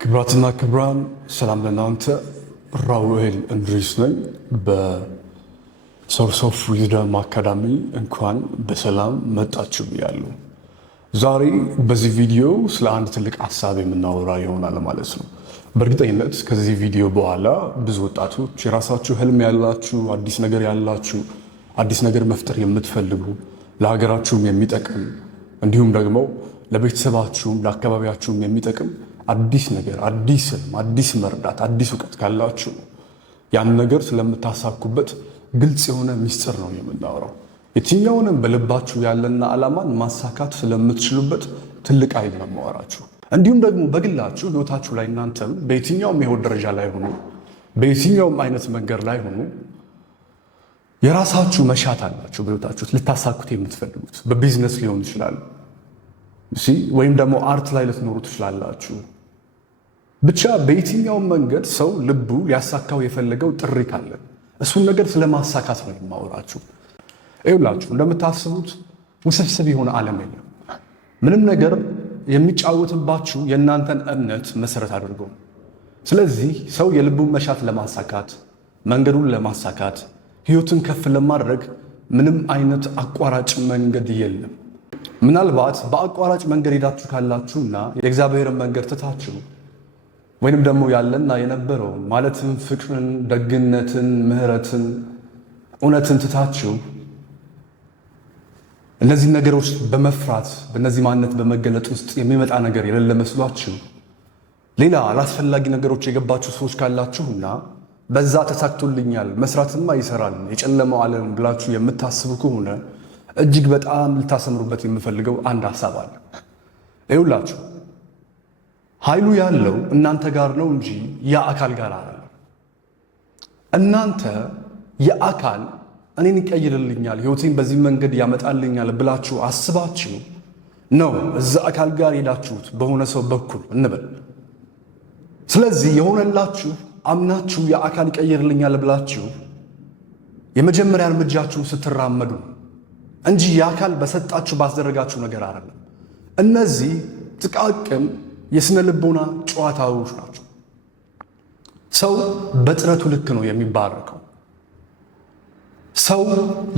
ክብራትና ክብራን ሰላም ለእናንተ። ራውኤል እንድሪስ ነኝ በሶርስ ኦፍ ዊዝደም አካዳሚ። እንኳን በሰላም መጣችሁ ብያለሁ። ዛሬ በዚህ ቪዲዮ ስለ አንድ ትልቅ ሀሳብ የምናወራ ይሆናል ማለት ነው። በእርግጠኝነት ከዚህ ቪዲዮ በኋላ ብዙ ወጣቶች የራሳችሁ ህልም ያላችሁ፣ አዲስ ነገር ያላችሁ፣ አዲስ ነገር መፍጠር የምትፈልጉ፣ ለሀገራችሁም የሚጠቅም እንዲሁም ደግሞ ለቤተሰባችሁም ለአካባቢያችሁም የሚጠቅም አዲስ ነገር፣ አዲስ ህልም፣ አዲስ መርዳት፣ አዲስ እውቀት ካላችሁ ያን ነገር ስለምታሳኩበት ግልጽ የሆነ ሚስጥር ነው የምናወራው። የትኛውንም በልባችሁ ያለና ዓላማን ማሳካት ስለምትችሉበት ትልቅ ኃይል ነው የማወራችሁ። እንዲሁም ደግሞ በግላችሁ ህይወታችሁ ላይ እናንተም በየትኛውም የህይወት ደረጃ ላይ ሆኑ፣ በየትኛውም አይነት መንገድ ላይ ሆኑ የራሳችሁ መሻት አላችሁ በህይወታችሁ ልታሳኩት የምትፈልጉት። በቢዝነስ ሊሆን ይችላል ወይም ደግሞ አርት ላይ ልትኖሩ ትችላላችሁ። ብቻ በየትኛውም መንገድ ሰው ልቡ ሊያሳካው የፈለገው ጥሪ ካለ እሱን ነገር ስለማሳካት ነው የማወራችሁ። ይኸውላችሁ እንደምታስቡት ውስብስብ የሆነ ዓለም የለም። ምንም ነገር የሚጫወትባችሁ የእናንተን እምነት መሰረት አድርጎ። ስለዚህ ሰው የልቡን መሻት ለማሳካት፣ መንገዱን ለማሳካት፣ ህይወትን ከፍ ለማድረግ ምንም አይነት አቋራጭ መንገድ የለም። ምናልባት በአቋራጭ መንገድ ሄዳችሁ ካላችሁና የእግዚአብሔርን መንገድ ትታችሁ ወይንም ደግሞ ያለና የነበረውን ማለትም ፍቅርን፣ ደግነትን፣ ምህረትን፣ እውነትን ትታችሁ እነዚህ ነገሮች በመፍራት በእነዚህ ማንነት በመገለጥ ውስጥ የሚመጣ ነገር የሌለ መስሏችሁ ሌላ አላስፈላጊ ነገሮች የገባችሁ ሰዎች ካላችሁና በዛ ተሳክቶልኛል፣ መስራትማ ይሰራል፣ የጨለመው ዓለም ብላችሁ የምታስቡ ከሆነ እጅግ በጣም ልታሰምሩበት የምፈልገው አንድ ሐሳብ አለ። ይኸውላችሁ ኃይሉ ያለው እናንተ ጋር ነው እንጂ ያ አካል ጋር አይደለም። እናንተ የአካል እኔን ይቀይርልኛል፣ ህይወቴን በዚህ መንገድ ያመጣልኛል ብላችሁ አስባችሁ ነው እዛ አካል ጋር ሄዳችሁት በሆነ ሰው በኩል እንበል። ስለዚህ የሆነላችሁ አምናችሁ የአካል ይቀይርልኛል ብላችሁ የመጀመሪያ እርምጃችሁ ስትራመዱ እንጂ የአካል በሰጣችሁ ባስደረጋችሁ ነገር አይደለም። እነዚህ ጥቃቅን የስነ ልቦና ጨዋታዎች ናቸው። ሰው በጥረቱ ልክ ነው የሚባረከው። ሰው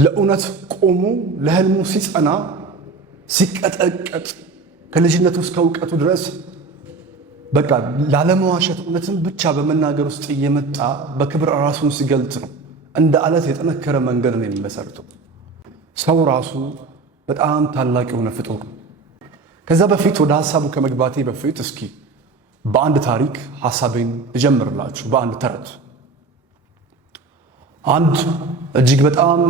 ለእውነት ቆሞ ለህልሙ ሲጸና ሲቀጠቀጥ ከልጅነቱ እስከ እውቀቱ ድረስ በቃ ላለመዋሸት እውነትን ብቻ በመናገር ውስጥ እየመጣ በክብር ራሱን ሲገልጥ ነው እንደ አለት የጠነከረ መንገድ ነው የሚመሰርተው። ሰው ራሱ በጣም ታላቅ የሆነ ፍጡር ነው። ከዛ በፊት ወደ ሐሳቡ ከመግባቴ በፊት እስኪ በአንድ ታሪክ ሐሳቤን ልጀምርላችሁ። በአንድ ተረት አንድ እጅግ በጣም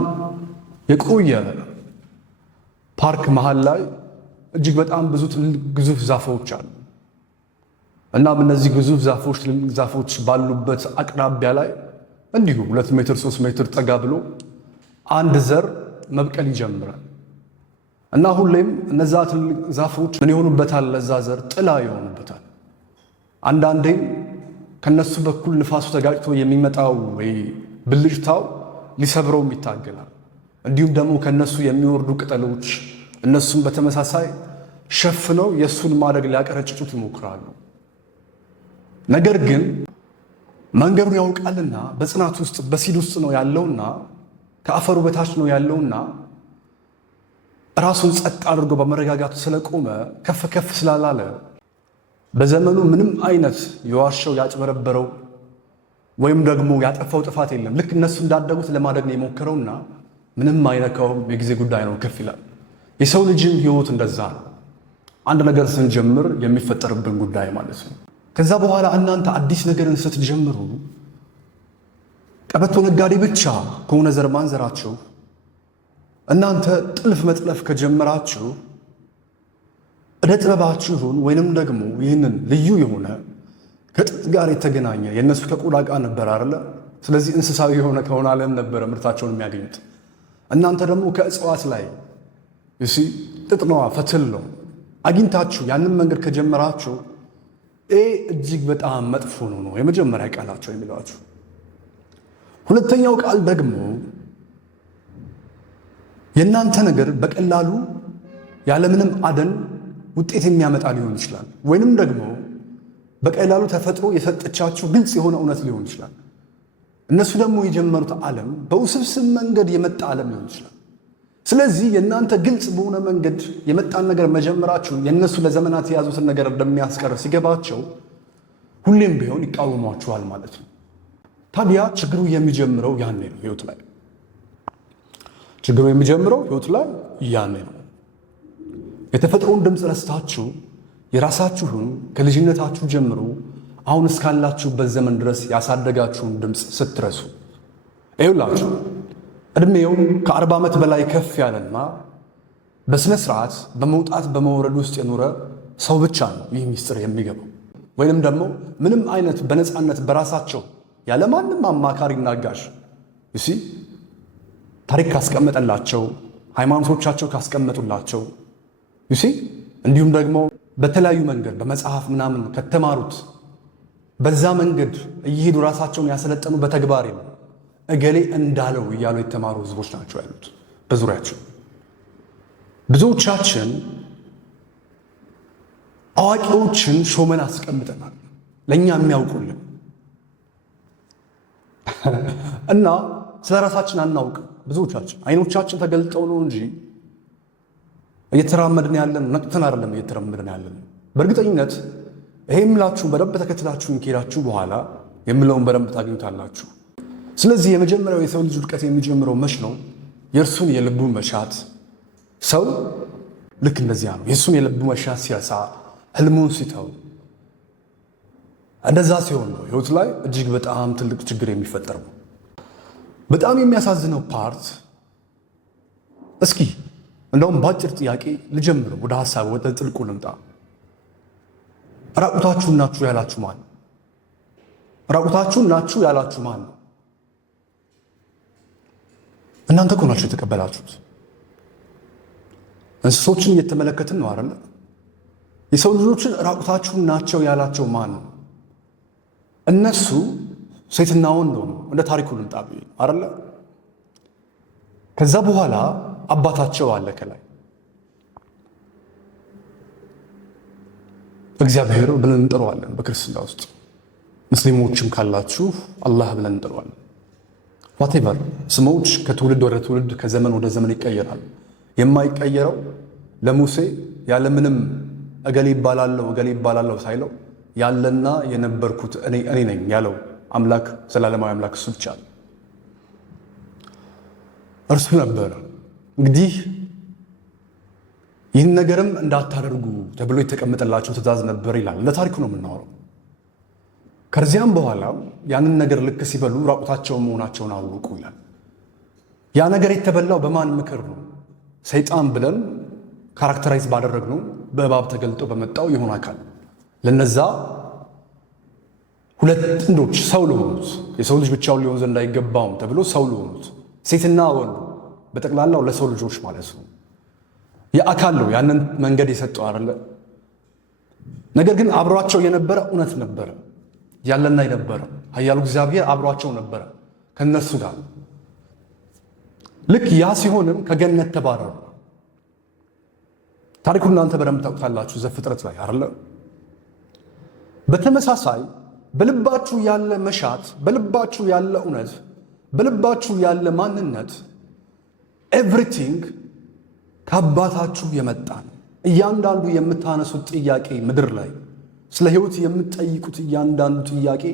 የቆየ ፓርክ መሃል ላይ እጅግ በጣም ብዙ ግዙፍ ዛፎች አሉ። እናም እነዚህ ግዙፍ ዛፎች ትልልቅ ዛፎች ባሉበት አቅራቢያ ላይ እንዲሁ 2 ሜትር 3 ሜትር ጠጋ ብሎ አንድ ዘር መብቀል ይጀምራል። እና ሁሌም እነዛ ትልልቅ ዛፎች ምን ይሆኑበታል? ለዛ ዘር ጥላ ይሆኑበታል። አንዳንዴም ከነሱ በኩል ንፋሱ ተጋጭቶ የሚመጣው ወይ ብልጭታው ሊሰብረውም ይታገላል። እንዲሁም ደግሞ ከነሱ የሚወርዱ ቅጠሎች እነሱም በተመሳሳይ ሸፍነው የእሱን ማደግ ሊያቀረጭጩት ይሞክራሉ። ነገር ግን መንገዱን ያውቃልና በጽናት ውስጥ በሲድ ውስጥ ነው ያለውና ከአፈሩ በታች ነው ያለውና ራሱን ጸጥ አድርጎ በመረጋጋቱ ስለቆመ ከፍ ከፍ ስላላለ በዘመኑ ምንም አይነት የዋሸው ያጭበረበረው ወይም ደግሞ ያጠፋው ጥፋት የለም። ልክ እነሱ እንዳደጉት ለማደግ ነው የሞከረውና ምንም አይነካውም። የጊዜ ጉዳይ ነው፣ ከፍ ይላል። የሰው ልጅም ህይወት እንደዛ ነው። አንድ ነገር ስንጀምር የሚፈጠርብን ጉዳይ ማለት ነው። ከዛ በኋላ እናንተ አዲስ ነገርን ስትጀምሩ ቀበቶ ነጋዴ ብቻ ከሆነ ዘር ማንዘራችሁ እናንተ ጥልፍ መጥለፍ ከጀመራችሁ እደ ጥበባችሁን ወይንም ደግሞ ይህንን ልዩ የሆነ ከጥጥ ጋር የተገናኘ የእነሱ ከቆዳ ጋር ነበር አይደለ? ስለዚህ እንስሳዊ የሆነ ከሆነ ዓለም ነበረ ምርታቸውን የሚያገኙት። እናንተ ደግሞ ከእጽዋት ላይ ጥጥ ነዋ፣ ፈትል ነው አግኝታችሁ ያንን መንገድ ከጀመራችሁ እጅግ በጣም መጥፎ ነው የመጀመሪያ ቃላቸው የሚሏችሁ። ሁለተኛው ቃል ደግሞ የእናንተ ነገር በቀላሉ ያለምንም አደን ውጤት የሚያመጣ ሊሆን ይችላል። ወይንም ደግሞ በቀላሉ ተፈጥሮ የሰጠቻችሁ ግልጽ የሆነ እውነት ሊሆን ይችላል። እነሱ ደግሞ የጀመሩት ዓለም በውስብስብ መንገድ የመጣ ዓለም ሊሆን ይችላል። ስለዚህ የእናንተ ግልጽ በሆነ መንገድ የመጣን ነገር መጀመራችሁ የእነሱ ለዘመናት የያዙትን ነገር እንደሚያስቀር ሲገባቸው ሁሌም ቢሆን ይቃወሟችኋል ማለት ነው። ታዲያ ችግሩ የሚጀምረው ያኔ ነው። ህይወት ላይ ችግሩ የሚጀምረው ህይወት ላይ ያኔ ነው። የተፈጥሮን ድምፅ ረስታችሁ የራሳችሁን ከልጅነታችሁ ጀምሮ አሁን እስካላችሁበት ዘመን ድረስ ያሳደጋችሁን ድምፅ ስትረሱ ይውላችሁ እድሜው ከ40 ዓመት በላይ ከፍ ያለና በስነ ስርዓት በመውጣት በመውረድ ውስጥ የኖረ ሰው ብቻ ነው ይህ ሚስጥር የሚገባው። ወይንም ደግሞ ምንም አይነት በነፃነት በራሳቸው ያለማንም አማካሪ ናጋሽ ታሪክ ካስቀመጠላቸው፣ ሃይማኖቶቻቸው ካስቀመጡላቸው እንዲሁም ደግሞ በተለያዩ መንገድ በመጽሐፍ ምናምን ከተማሩት በዛ መንገድ እየሄዱ ራሳቸውን ያሰለጠኑ በተግባር ነው እገሌ እንዳለው እያሉ የተማሩ ህዝቦች ናቸው ያሉት በዙሪያቸው። ብዙዎቻችን አዋቂዎችን ሾመን አስቀምጠናል ለእኛ የሚያውቁልን እና ስለ ራሳችን አናውቅም። ብዙዎቻችን አይኖቻችን ተገልጠው ነው እንጂ እየተራመድን ያለን ነቅተን አይደለም እየተራመድን ያለን። በእርግጠኝነት ይሄ የምላችሁ በደንብ ተከትላችሁን ከሄዳችሁ በኋላ የምለውን በደንብ ታገኙታላችሁ። ስለዚህ የመጀመሪያው የሰው ልጅ ውድቀት የሚጀምረው መች ነው? የእርሱን የልቡን መሻት። ሰው ልክ እንደዚያ ነው። የእሱን የልቡ መሻት ሲረሳ፣ ህልሙን ሲተው፣ እንደዛ ሲሆን ነው ህይወት ላይ እጅግ በጣም ትልቅ ችግር የሚፈጠረው። በጣም የሚያሳዝነው ፓርት እስኪ እንደውም በአጭር ጥያቄ ልጀምር፣ ወደ ሐሳብ ወደ ጥልቁ ልምጣ። ራቁታችሁ ናችሁ ያላችሁ ማን ነው? ራቁታችሁ ናችሁ ያላችሁ ማን ነው? እናንተ እኮ ናችሁ የተቀበላችሁት። እንስሶችን እየተመለከትን ነው አይደል? የሰው ልጆችን ራቁታችሁ ናቸው ያላቸው ማን ነው? እነሱ ሴትና ወንድ ነው። እንደ ታሪኩ ልምጣ አይደል? ከዛ በኋላ አባታቸው አለ ከላይ እግዚአብሔር ብለን እንጠራዋለን። በክርስትና ውስጥ ሙስሊሞችም ካላችሁ አላህ ብለን እንጠራዋለን። ዋቴቨር ስሞች ከትውልድ ወደ ትውልድ ከዘመን ወደ ዘመን ይቀየራል። የማይቀየረው ለሙሴ ያለምንም እገሌ ይባላለሁ ሳይለው ያለና የነበርኩት እኔ ነኝ ያለው አምላክ ዘላለማዊ አምላክ እሱ ብቻ ነው። እርሱ ነበረ። እንግዲህ ይህን ነገርም እንዳታደርጉ ተብሎ የተቀመጠላቸው ትእዛዝ ነበር ይላል። ለታሪኩ ነው የምናወራው። ከዚያም በኋላ ያንን ነገር ልክ ሲበሉ ራቁታቸውን መሆናቸውን አወቁ ይላል። ያ ነገር የተበላው በማን ምክር ነው? ሰይጣን ብለን ካራክተራይዝ ባደረግነው በእባብ ተገልጦ በመጣው የሆነ አካል ለነዛ ሁለት ጥንዶች ሰው ለሆኑት የሰው ልጅ ብቻውን ሊሆን ዘንድ አይገባውም ተብሎ ሰው ለሆኑት ሴትና ወንዱ በጠቅላላው ለሰው ልጆች ማለት ነው የአካል ነው ያንን መንገድ የሰጠው አይደለ። ነገር ግን አብሯቸው የነበረ እውነት ነበረ፣ ያለና የነበረ ኃያሉ እግዚአብሔር አብሯቸው ነበረ ከነሱ ጋር። ልክ ያ ሲሆንም ከገነት ተባረሩ። ታሪኩን እናንተ በደንብ ታውቁታላችሁ ዘፍጥረት ላይ አይደለ። በተመሳሳይ በልባችሁ ያለ መሻት፣ በልባችሁ ያለ እውነት፣ በልባችሁ ያለ ማንነት ኤቭሪቲንግ ከአባታችሁ የመጣ ነው። እያንዳንዱ የምታነሱት ጥያቄ ምድር ላይ ስለ ሕይወት የምትጠይቁት እያንዳንዱ ጥያቄ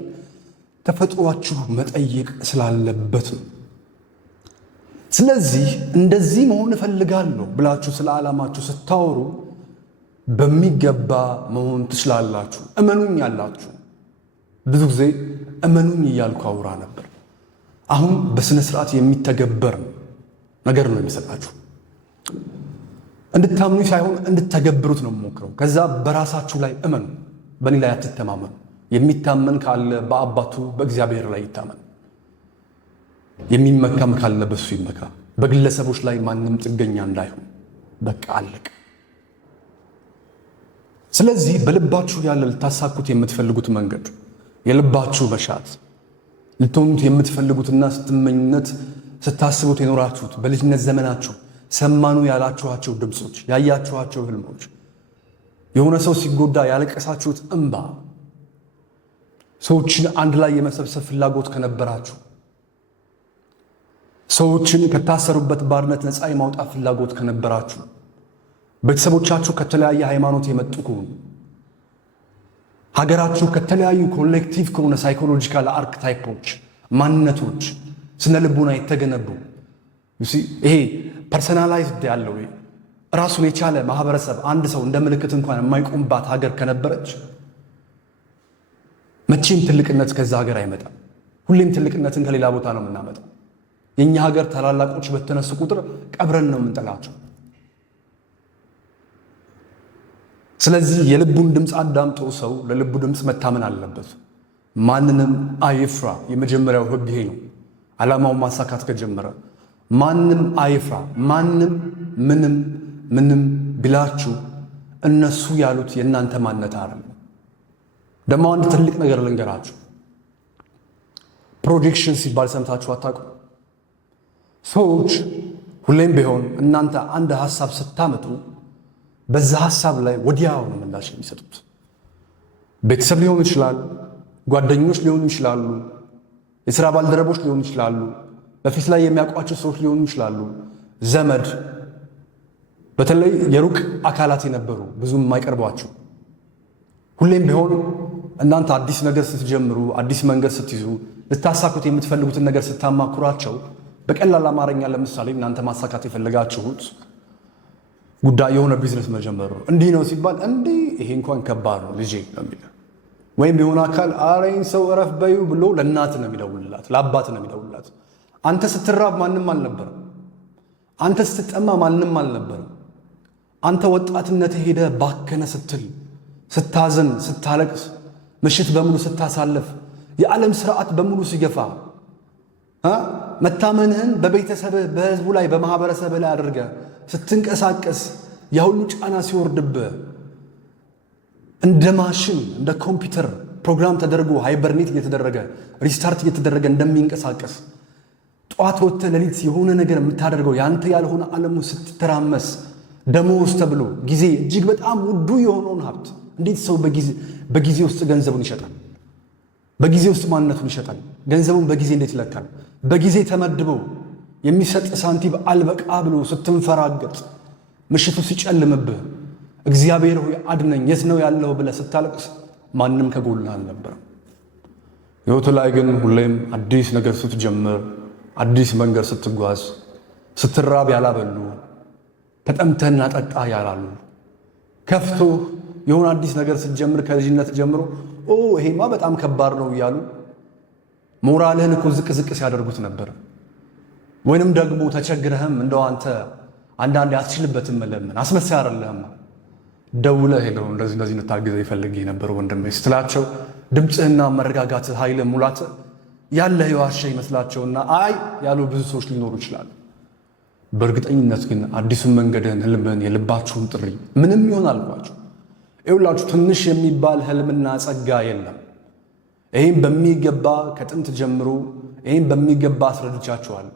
ተፈጥሯችሁ መጠየቅ ስላለበት ነው። ስለዚህ እንደዚህ መሆን እፈልጋለሁ ብላችሁ ስለ ዓላማችሁ ስታወሩ በሚገባ መሆን ትችላላችሁ። እመኑኝ ያላችሁ ብዙ ጊዜ እመኑኝ እያልኩ አውራ ነበር። አሁን በስነ ስርዓት የሚተገበር ነገር ነው የሚሰጣችሁ። እንድታምኑ ሳይሆን እንድተገብሩት ነው የምሞክረው። ከዛ በራሳችሁ ላይ እመኑ፣ በእኔ ላይ አትተማመኑ። የሚታመን ካለ በአባቱ በእግዚአብሔር ላይ ይታመን። የሚመካም ካለ በሱ ይመካ። በግለሰቦች ላይ ማንም ጥገኛ እንዳይሆን። በቃ አለቀ። ስለዚህ በልባችሁ ያለ ልታሳኩት የምትፈልጉት መንገድ፣ የልባችሁ መሻት፣ ልትሆኑት የምትፈልጉትና ስትመኙነት ስታስቡት የኖራችሁት በልጅነት ዘመናችሁ ሰማኑ ያላችኋቸው ድምፆች፣ ያያችኋቸው ህልሞች፣ የሆነ ሰው ሲጎዳ ያለቀሳችሁት እንባ፣ ሰዎችን አንድ ላይ የመሰብሰብ ፍላጎት ከነበራችሁ፣ ሰዎችን ከታሰሩበት ባርነት ነፃ የማውጣት ፍላጎት ከነበራችሁ፣ ቤተሰቦቻችሁ ከተለያየ ሃይማኖት የመጡ ከሆኑ፣ ሀገራችሁ ከተለያዩ ኮሌክቲቭ ከሆነ ሳይኮሎጂካል አርክታይፖች ማንነቶች ስነ ልቡና የተገነቡ ይሄ ፐርሰናላይዝድ ያለው ራሱን የቻለ ማህበረሰብ አንድ ሰው እንደ ምልክት እንኳን የማይቆምባት ሀገር ከነበረች መቼም ትልቅነት ከዛ ሀገር አይመጣም። ሁሌም ትልቅነትን ከሌላ ቦታ ነው የምናመጣው። የኛ ሀገር ታላላቆች በተነሱ ቁጥር ቀብረን ነው የምንጠላቸው። ስለዚህ የልቡን ድምፅ አዳምጦ ሰው ለልቡ ድምፅ መታመን አለበት። ማንንም አይፍራ። የመጀመሪያው ህግ ይሄ ነው። ዓላማውን ማሳካት ከጀመረ ማንም አይፍራ። ማንም ምንም ቢላችሁ እነሱ ያሉት የእናንተ ማንነት አይደለም። ደግሞ አንድ ትልቅ ነገር ልንገራችሁ። ፕሮጀክሽን ሲባል ሰምታችሁ አታውቁም? ሰዎች ሁሌም ቢሆን እናንተ አንድ ሐሳብ ስታመጡ በዛ ሐሳብ ላይ ወዲያው ነው ምላሽ የሚሰጡት። ቤተሰብ ሊሆኑ ይችላሉ፣ ጓደኞች ሊሆኑ ይችላሉ፣ የሥራ ባልደረቦች ሊሆኑ ይችላሉ፣ በፊት ላይ የሚያውቋቸው ሰዎች ሊሆኑ ይችላሉ፣ ዘመድ፣ በተለይ የሩቅ አካላት የነበሩ ብዙም የማይቀርቧቸው። ሁሌም ቢሆን እናንተ አዲስ ነገር ስትጀምሩ፣ አዲስ መንገድ ስትይዙ፣ ልታሳኩት የምትፈልጉትን ነገር ስታማክሯቸው፣ በቀላል አማርኛ ለምሳሌ እናንተ ማሳካት የፈለጋችሁት ጉዳይ የሆነ ቢዝነስ መጀመሩ እንዲህ ነው ሲባል እንዲህ ይሄ እንኳን ከባድ ነው ልጄ ነው የሚለው። ወይም የሆነ አካል አረኝ ሰው እረፍ በዩ ብሎ ለእናት ነው የሚደውልላት፣ ለአባት ነው የሚደውልላት። አንተ ስትራብ ማንም አልነበረም። አንተ ስትጠማ ማንም አልነበረም። አንተ ወጣትነት ሄደ ባከነ ስትል፣ ስታዘን፣ ስታለቅስ፣ ምሽት በሙሉ ስታሳልፍ፣ የዓለም ስርዓት በሙሉ ሲገፋ፣ መታመንህን በቤተሰብህ በህዝቡ ላይ በማህበረሰብህ ላይ አድርገህ ስትንቀሳቀስ፣ የሁሉ ጫና ሲወርድብህ እንደ ማሽን እንደ ኮምፒውተር ፕሮግራም ተደርጎ ሃይበርኔት እየተደረገ ሪስታርት እየተደረገ እንደሚንቀሳቀስ ጠዋት ወጥተህ ሌሊት የሆነ ነገር የምታደርገው ያንተ ያልሆነ ዓለሙ ስትተራመስ ደሞዝ ተብሎ ጊዜ እጅግ በጣም ውዱ የሆነውን ሀብት እንዴት ሰው በጊዜ ውስጥ ገንዘቡን ይሸጣል? በጊዜ ውስጥ ማንነቱን ይሸጣል? ገንዘቡን በጊዜ እንዴት ይለካል? በጊዜ ተመድበው የሚሰጥ ሳንቲም አልበቃ ብሎ ስትንፈራገጥ፣ ምሽቱ ሲጨልምብህ እግዚአብሔር ሆይ አድነኝ የት ነው ያለው ብለህ ስታለቅስ ማንም ከጎንህ አልነበረም። ሕይወት ላይ ግን ሁሌም አዲስ ነገር ስትጀምር፣ አዲስ መንገድ ስትጓዝ፣ ስትራብ ያላበሉ፣ ተጠምተህና ጠጣ ያላሉ፣ ከፍቶ የሆነ አዲስ ነገር ስትጀምር ከልጅነት ጀምሮ ይሄማ በጣም ከባድ ነው እያሉ ሞራልህን እኮ ዝቅ ሲያደርጉት ነበር። ወይንም ደግሞ ተቸግረህም እንደው አንተ አንዳንዴ አትችልበትም ለምን አስመሳይ አይደለህም ደውለህ ሄለው እንደዚህ እንታግዘህ ይፈልግ ነበር ወንድሜ ስትላቸው ድምፅህና መረጋጋትህ ኃይል ሙላት ያለህ የዋሸ ይመስላቸውና አይ ያሉ ብዙ ሰዎች ሊኖሩ ይችላሉ። በእርግጠኝነት ግን አዲሱን መንገድህን፣ ህልምህን፣ የልባችሁን ጥሪ ምንም ይሆን አልኳቸው። ይኸውላችሁ ትንሽ የሚባል ህልምና ጸጋ የለም። ይህም በሚገባ ከጥንት ጀምሮ ይህም በሚገባ አስረድቻችኋለሁ።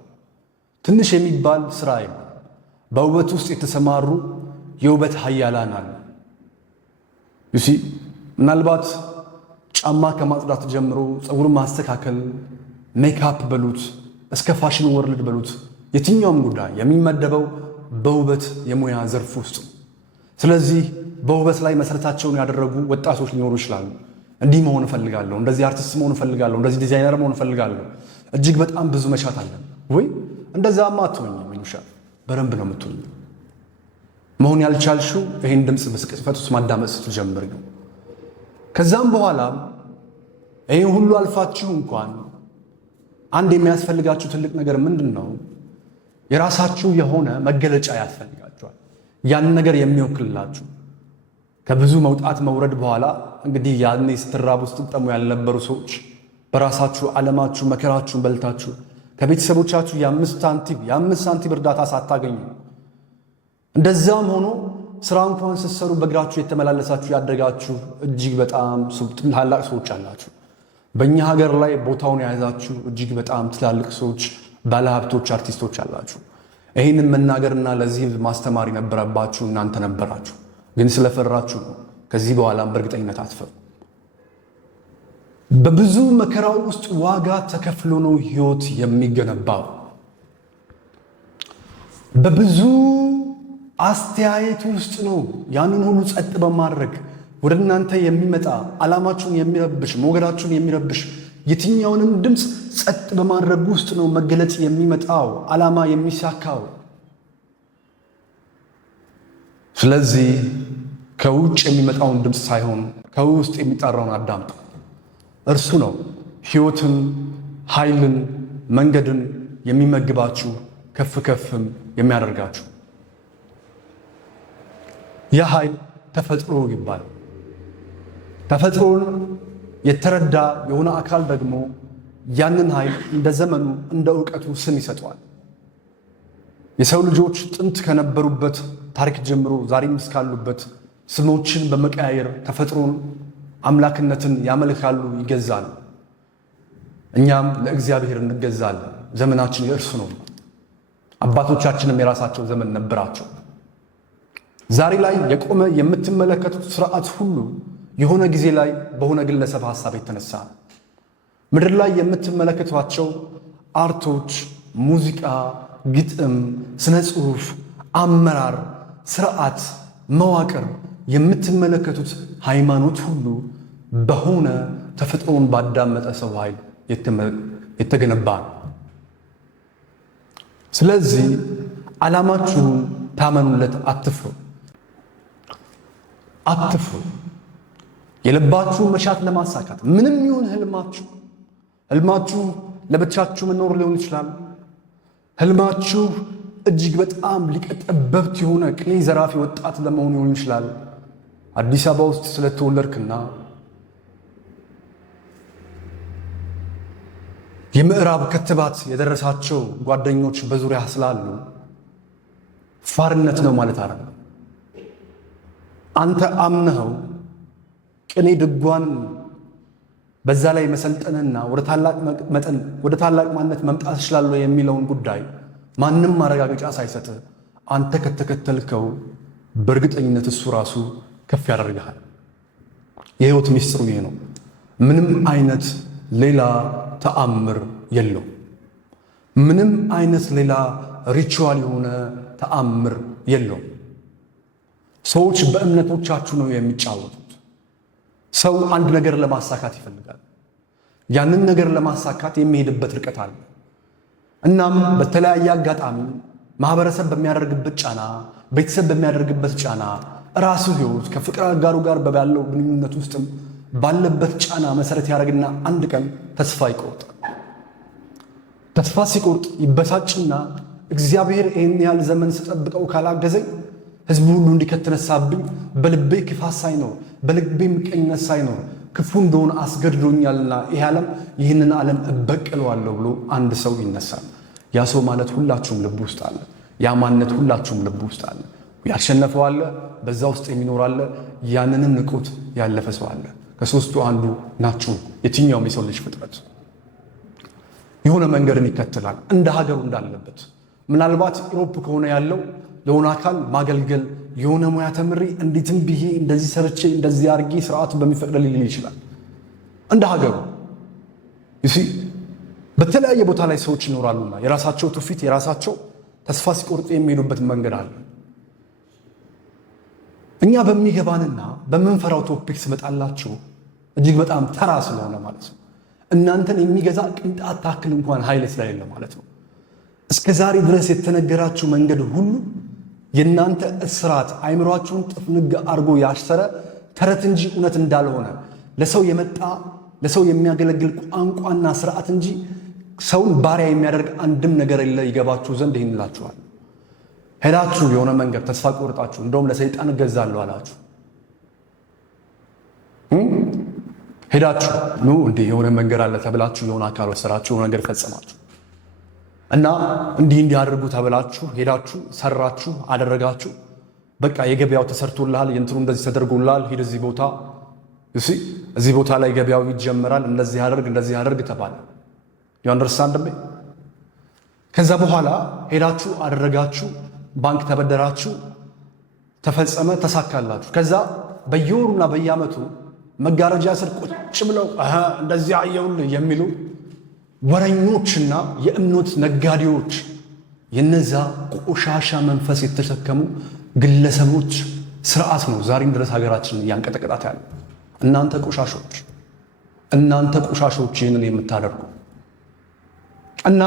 ትንሽ የሚባል ስራ የለም። በውበት ውስጥ የተሰማሩ የውበት ሀያላን አሉ። ዩሲ ምናልባት ጫማ ከማጽዳት ጀምሮ ፀጉር ማስተካከል፣ ሜካፕ በሉት እስከ ፋሽን ወርልድ በሉት የትኛውም ጉዳይ የሚመደበው በውበት የሙያ ዘርፍ ውስጥ ነው። ስለዚህ በውበት ላይ መሰረታቸውን ያደረጉ ወጣቶች ሊኖሩ ይችላሉ። እንዲህ መሆን እፈልጋለሁ፣ እንደዚህ አርቲስት መሆን እፈልጋለሁ፣ እንደዚህ ዲዛይነር መሆን እፈልጋለሁ። እጅግ በጣም ብዙ መሻት አለን ወይ? እንደዛማ አትሆኝም ይሉሻል። በደንብ ነው የምትሆኝ። መሆን ያልቻልሽው ይሄን ድምፅ በቅጽበት ውስጥ ማዳመጥ ስትጀምር ነው። ከዛም በኋላ ይሄን ሁሉ አልፋችሁ እንኳን አንድ የሚያስፈልጋችሁ ትልቅ ነገር ምንድን ነው? የራሳችሁ የሆነ መገለጫ ያስፈልጋችኋል። ያን ነገር የሚወክልላችሁ ከብዙ መውጣት መውረድ በኋላ እንግዲህ ያኔ ስትራቡ ስትጠሙ ያልነበሩ ሰዎች በራሳችሁ ዓለማችሁ መከራችሁን በልታችሁ ከቤተሰቦቻችሁ የአምስት ሳንቲም እርዳታ ሳታገኙ እንደዛም ሆኖ ስራ እንኳን ስትሰሩ በእግራችሁ የተመላለሳችሁ ያደጋችሁ እጅግ በጣም ታላቅ ሰዎች አላችሁ። በእኛ ሀገር ላይ ቦታውን የያዛችሁ እጅግ በጣም ትላልቅ ሰዎች፣ ባለሀብቶች፣ አርቲስቶች አላችሁ። ይህንን መናገርና ለዚህ ማስተማር የነበረባችሁ እናንተ ነበራችሁ። ግን ስለፈራችሁ ነው። ከዚህ በኋላም በእርግጠኝነት አትፈሩ። በብዙ መከራው ውስጥ ዋጋ ተከፍሎ ነው ሕይወት የሚገነባው። በብዙ አስተያየት ውስጥ ነው ያንን ሁሉ ጸጥ በማድረግ ወደ እናንተ የሚመጣ ዓላማችሁን የሚረብሽ ሞገዳችሁን የሚረብሽ የትኛውንም ድምፅ ጸጥ በማድረግ ውስጥ ነው መገለጽ የሚመጣው ዓላማ የሚሳካው። ስለዚህ ከውጭ የሚመጣውን ድምፅ ሳይሆን ከውስጥ የሚጣራውን አዳምጡ። እርሱ ነው ሕይወትን፣ ኃይልን፣ መንገድን የሚመግባችሁ ከፍ ከፍም የሚያደርጋችሁ። ያ ኃይል ተፈጥሮ ይባላል። ተፈጥሮን የተረዳ የሆነ አካል ደግሞ ያንን ኃይል እንደ ዘመኑ እንደ ዕውቀቱ ስም ይሰጠዋል። የሰው ልጆች ጥንት ከነበሩበት ታሪክ ጀምሮ ዛሬም እስካሉበት ስሞችን በመቀያየር ተፈጥሮን፣ አምላክነትን ያመልካሉ፣ ይገዛሉ። እኛም ለእግዚአብሔር እንገዛለን። ዘመናችን የእርሱ ነው። አባቶቻችንም የራሳቸው ዘመን ነበራቸው። ዛሬ ላይ የቆመ የምትመለከቱት ስርዓት ሁሉ የሆነ ጊዜ ላይ በሆነ ግለሰብ ሐሳብ የተነሳ ነው። ምድር ላይ የምትመለከቷቸው አርቶች፣ ሙዚቃ፣ ግጥም፣ ስነ ጽሑፍ፣ አመራር፣ ስርዓት፣ መዋቅር የምትመለከቱት ሃይማኖት ሁሉ በሆነ ተፈጥሮን ባዳመጠ ሰው ኃይል የተገነባ ነው። ስለዚህ ዓላማችሁን ታመኑለት፣ አትፍሩ። የልባችሁን መሻት ለማሳካት ምንም ይሁን ህልማችሁ ለብቻችሁ መኖር ሊሆን ይችላል። ህልማችሁ እጅግ በጣም ሊቀጠበብት የሆነ ቅኔ ዘራፊ ወጣት ለመሆን ሊሆን ይችላል። አዲስ አበባ ውስጥ ስለተወለድክና የምዕራብ ክትባት የደረሳቸው ጓደኞች በዙሪያ ስላሉ ፋርነት ነው ማለት አይደለም። አንተ አምነኸው ቅኔ ድጓን በዛ ላይ መሰልጠንና ወደ ታላቅ ማንነት መምጣት እችላለሁ የሚለውን ጉዳይ ማንም ማረጋገጫ ሳይሰጥ አንተ ከተከተልከው በእርግጠኝነት እሱ ራሱ ከፍ ያደርግሃል። የህይወት ሚስጥሩ ይሄ ነው። ምንም አይነት ሌላ ተአምር የለው። ምንም አይነት ሌላ ሪቹዋል የሆነ ተአምር የለው። ሰዎች በእምነቶቻችሁ ነው የሚጫወቱት። ሰው አንድ ነገር ለማሳካት ይፈልጋል። ያንን ነገር ለማሳካት የሚሄድበት ርቀት አለ። እናም በተለያየ አጋጣሚ ማህበረሰብ በሚያደርግበት ጫና፣ ቤተሰብ በሚያደርግበት ጫና፣ ራሱ ህይወት ከፍቅር አጋሩ ጋር ባለው ግንኙነት ውስጥም ባለበት ጫና መሰረት ያደርግና አንድ ቀን ተስፋ ይቆርጣል። ተስፋ ሲቆርጥ ይበሳጭና እግዚአብሔር ይህን ያህል ዘመን ስጠብቀው ካላገዘኝ ህዝቡ ሁሉ እንዲከተነሳብኝ በልቤ ክፋት ሳይኖር በልቤ ምቀኝነት ሳይኖር ክፉ እንደሆነ አስገድዶኛልና ይህንን ዓለም እበቀለዋለሁ ብሎ አንድ ሰው ይነሳል። ያ ሰው ማለት ሁላችሁም ልብ ውስጥ አለ። ያ ማንነት ሁላችሁም ልብ ውስጥ አለ። ያሸነፈው አለ፣ በዛ ውስጥ የሚኖር አለ፣ ያንንም ንቁት ያለፈ ሰው አለ። ከሶስቱ አንዱ ናችሁ። የትኛውም የሰው ልጅ ፍጥረት የሆነ መንገድን ይከተላል እንደ ሀገሩ እንዳለበት። ምናልባት ኢሮፕ ከሆነ ያለው ለሆነ አካል ማገልገል የሆነ ሙያ ተምሬ እንዴትም ብዬ እንደዚህ ሰርቼ እንደዚህ አርጌ ስርዓቱ በሚፈቅድ ሊል ይችላል እንደ ሀገሩ። በተለያየ ቦታ ላይ ሰዎች ይኖራሉና የራሳቸው ትውፊት የራሳቸው ተስፋ ሲቆርጡ የሚሄዱበት መንገድ አለ። እኛ በሚገባንና በምንፈራው ቶፒክ ስመጣላችሁ እጅግ በጣም ተራ ስለሆነ ማለት ነው። እናንተን የሚገዛ ቅንጣት ታክል እንኳን ኃይል ስለሌለ ማለት ነው። እስከ ዛሬ ድረስ የተነገራችሁ መንገድ ሁሉ የእናንተ እስራት አይምሯችሁን ጥፍንግ አርጎ ያሰረ ተረት እንጂ እውነት እንዳልሆነ ለሰው የመጣ ለሰው የሚያገለግል ቋንቋና ስርዓት እንጂ ሰውን ባሪያ የሚያደርግ አንድም ነገር የለ ይገባችሁ ዘንድ ይህን እላችኋል። ሄዳችሁ የሆነ መንገድ ተስፋ ቆርጣችሁ እንደውም ለሰይጣን እገዛለሁ አላችሁ። ሄዳችሁ እንዲህ የሆነ መንገድ አለ ተብላችሁ የሆነ አካል ወሰራችሁ የሆነ ነገር ፈጸማችሁ እና እንዲህ አድርጉ ተብላችሁ ሄዳችሁ ሰራችሁ አደረጋችሁ። በቃ የገበያው ተሰርቶልሃል፣ የእንትኑ እንደዚህ ተደርጎልሃል፣ ሂድ እዚህ ቦታ እዚህ ቦታ ላይ ገበያው ይጀምራል፣ እንደዚህ አድርግ ተባለ። you understand me? ከዛ በኋላ ሄዳችሁ አደረጋችሁ፣ ባንክ ተበደራችሁ፣ ተፈጸመ፣ ተሳካላችሁ። ከዛ በየወሩና በየዓመቱ መጋረጃ ስር ቁጭ ብለው እንደዚህ አየውልህ የሚሉ ወረኞችና የእምነት ነጋዴዎች የነዛ ቆሻሻ መንፈስ የተሸከሙ ግለሰቦች ስርዓት ነው ዛሬም ድረስ ሀገራችንን እያንቀጠቀጣት ያለ። እናንተ ቆሻሾች ይህንን የምታደርጉ እና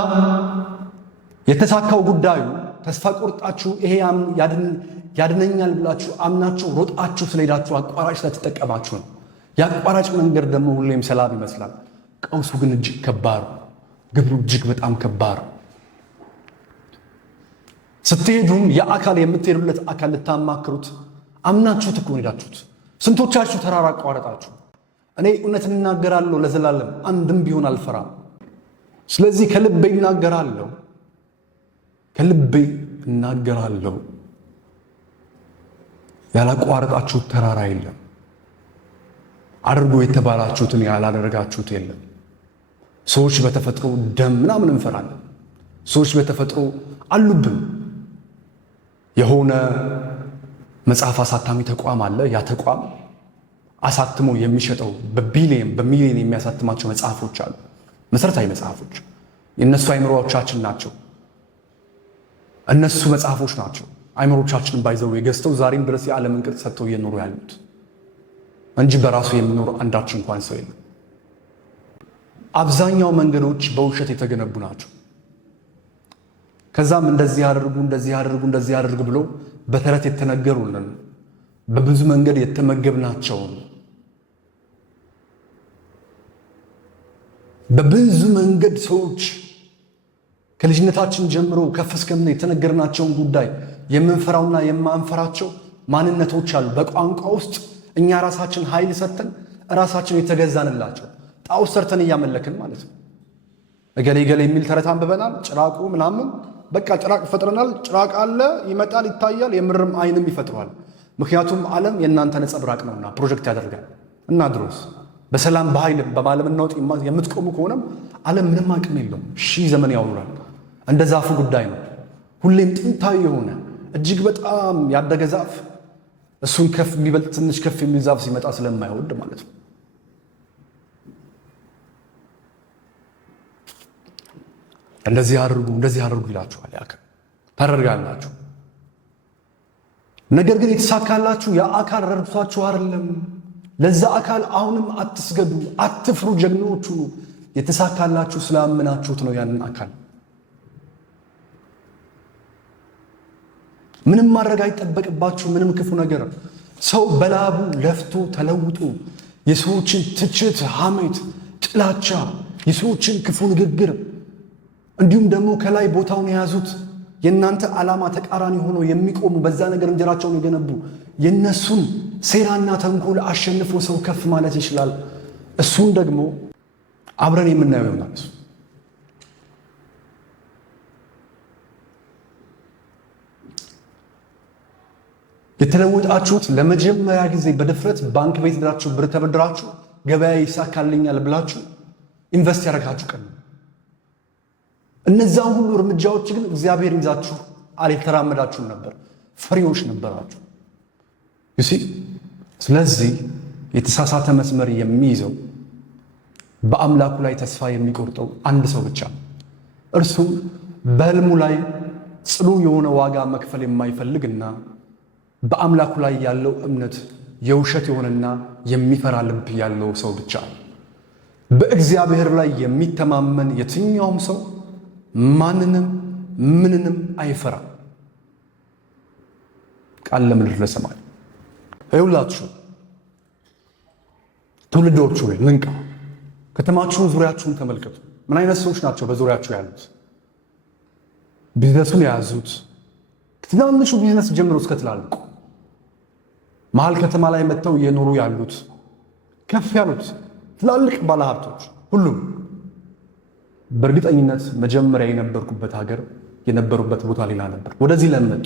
የተሳካው ጉዳዩ ተስፋ ቆርጣችሁ ይሄ ያድነኛል ብላችሁ አምናችሁ ሮጣችሁ ስለሄዳችሁ አቋራጭ ስለተጠቀማችሁ ነው። የአቋራጭ መንገድ ደግሞ ሁሌም ሰላም ይመስላል። ቀውሱ ግን እጅግ ከባድ፣ ግብሩ እጅግ በጣም ከባድ። ስትሄዱም የአካል የምትሄዱለት አካል ልታማክሩት አምናችሁት እኮ ሄዳችሁት። ስንቶቻችሁ ተራራ አቋረጣችሁ? እኔ እውነት እናገራለሁ ለዘላለም አንድም ቢሆን አልፈራም። ስለዚህ ከልቤ እናገራለሁ። ያላቋረጣችሁት ተራራ የለም። አድርጎ የተባላችሁትን ያላደረጋችሁት የለም። ሰዎች በተፈጥሮ ደም ምናምን እንፈራለን። ሰዎች በተፈጥሮ አሉብን። የሆነ መጽሐፍ አሳታሚ ተቋም አለ። ያ ተቋም አሳትሞ የሚሸጠው በሚሊዮን የሚያሳትማቸው መጽሐፎች አሉ። መሰረታዊ መጽሐፎች የእነሱ አይምሮዎቻችን ናቸው። እነሱ መጽሐፎች ናቸው አይምሮቻችንን ባይዘው የገዝተው ዛሬም ድረስ የዓለምን ቅርጽ ሰጥተው እየኖሩ ያሉት እንጂ በራሱ የሚኖር አንዳች እንኳን ሰው የለም። አብዛኛው መንገዶች በውሸት የተገነቡ ናቸው። ከዛም እንደዚህ አድርጉ ብሎ በተረት የተነገሩልን በብዙ መንገድ የተመገብናቸውን በብዙ መንገድ ሰዎች ከልጅነታችን ጀምሮ ከፍ እስከምን የተነገርናቸውን ጉዳይ የምንፈራውና የማንፈራቸው ማንነቶች አሉ። በቋንቋ ውስጥ እኛ ራሳችን ኃይል ሰጥተን ራሳችን የተገዛንላቸው ጣዖት ሰርተን እያመለክን ማለት ነው። እገሌ የሚል ተረት አንብበናል። ጭራቁ ምናምን በቃ ጭራቅ ፈጥረናል። ጭራቅ አለ፣ ይመጣል፣ ይታያል፣ የምርም አይንም ይፈጥሯል። ምክንያቱም ዓለም የእናንተ ነጸብራቅ ነውና ፕሮጀክት ያደርጋል። እና ድሮስ በሰላም በኃይል በማለም እናውጥ የምትቆሙ ከሆነም ዓለም ምንም አቅም የለውም። ሺህ ዘመን ያውራል። እንደ ዛፉ ጉዳይ ነው። ሁሌም ጥንታዊ የሆነ እጅግ በጣም ያደገ ዛፍ እሱን ከፍ የሚበልጥ ትንሽ ከፍ የሚል ዛፍ ሲመጣ ስለማይወድ ማለት ነው። እንደዚህ አድርጉ ይላችኋል። ታደርጋላችሁ። ነገር ግን የተሳካላችሁ የአካል ረድቷችሁ አይደለም። ለዛ አካል አሁንም አትስገዱ፣ አትፍሩ፣ ጀግኖቹ የተሳካላችሁ ስላመናችሁት ነው። ያንን አካል ምንም ማድረግ አይጠበቅባችሁ። ምንም ክፉ ነገር ሰው በላቡ ለፍቶ ተለውጦ የሰዎችን ትችት፣ ሐሜት፣ ጥላቻ፣ የሰዎችን ክፉ ንግግር እንዲሁም ደግሞ ከላይ ቦታውን የያዙት የእናንተ ዓላማ ተቃራኒ ሆኖ የሚቆሙ በዛ ነገር እንጀራቸውን የገነቡ የነሱን ሴራና ተንኮል አሸንፎ ሰው ከፍ ማለት ይችላል። እሱን ደግሞ አብረን የምናየው ይሆናል። የተለወጣችሁት ለመጀመሪያ ጊዜ በድፍረት ባንክ ቤት ሄዳችሁ ብር ተበድራችሁ ገበያ ይሳካልኛል ብላችሁ ኢንቨስት ያደረጋችሁ ቀን። እነዛን ሁሉ እርምጃዎች ግን እግዚአብሔር ይዛችሁ አልተራመዳችሁም ነበር፣ ፍሬዎች ነበራችሁ። ስለዚህ የተሳሳተ መስመር የሚይዘው በአምላኩ ላይ ተስፋ የሚቆርጠው አንድ ሰው ብቻ፣ እርሱም በሕልሙ ላይ ጽኑ የሆነ ዋጋ መክፈል የማይፈልግና በአምላኩ ላይ ያለው እምነት የውሸት የሆነና የሚፈራ ልብ ያለው ሰው ብቻ። በእግዚአብሔር ላይ የሚተማመን የትኛውም ሰው ማንንም ምንንም አይፈራ። ቃል ለምድር ለሰማይ። ይኸውላችሁ ትውልዶች ሆይ ንንቃ። ከተማችሁን፣ ዙሪያችሁን ተመልከቱ። ምን አይነት ሰዎች ናቸው በዙሪያችሁ ያሉት? ቢዝነሱን የያዙት ከትናንሹ ቢዝነስ ጀምሮ እስከ ትላልቁ መሀል ከተማ ላይ መጥተው እየኖሩ ያሉት ከፍ ያሉት ትላልቅ ባለሀብቶች ሁሉም በእርግጠኝነት መጀመሪያ የነበርኩበት ሀገር የነበሩበት ቦታ ሌላ ነበር። ወደዚህ ለመጡ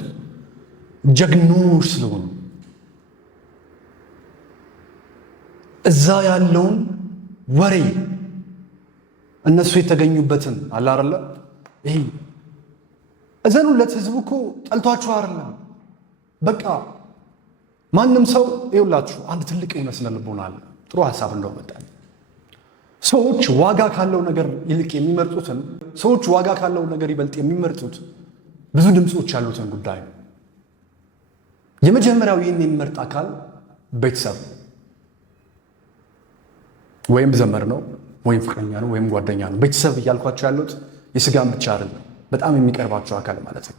ጀግኖች ስለሆኑ እዛ ያለውን ወሬ እነሱ የተገኙበትን አለ አይደለ? ይሄ እዘኑለት። ህዝቡ እኮ ጠልቷችሁ አይደለም። በቃ ማንም ሰው ይውላችሁ አንድ ትልቅ የሆነ ስነ ልቦና አለ። ጥሩ ሐሳብ እንደው መጣል። ሰዎች ዋጋ ካለው ነገር ይልቅ የሚመርጡትን ሰዎች ዋጋ ካለው ነገር ይበልጥ የሚመርጡት ብዙ ድምፆች ያሉትን ጉዳይ ነው። የመጀመሪያው ይህን የሚመርጥ አካል ቤተሰብ ወይም ዘመድ ነው ወይም ፍቅረኛ ነው ወይም ጓደኛ ነው። ቤተሰብ እያልኳቸው ያሉት የስጋን ብቻ አይደለም፣ በጣም የሚቀርባቸው አካል ማለት ነው።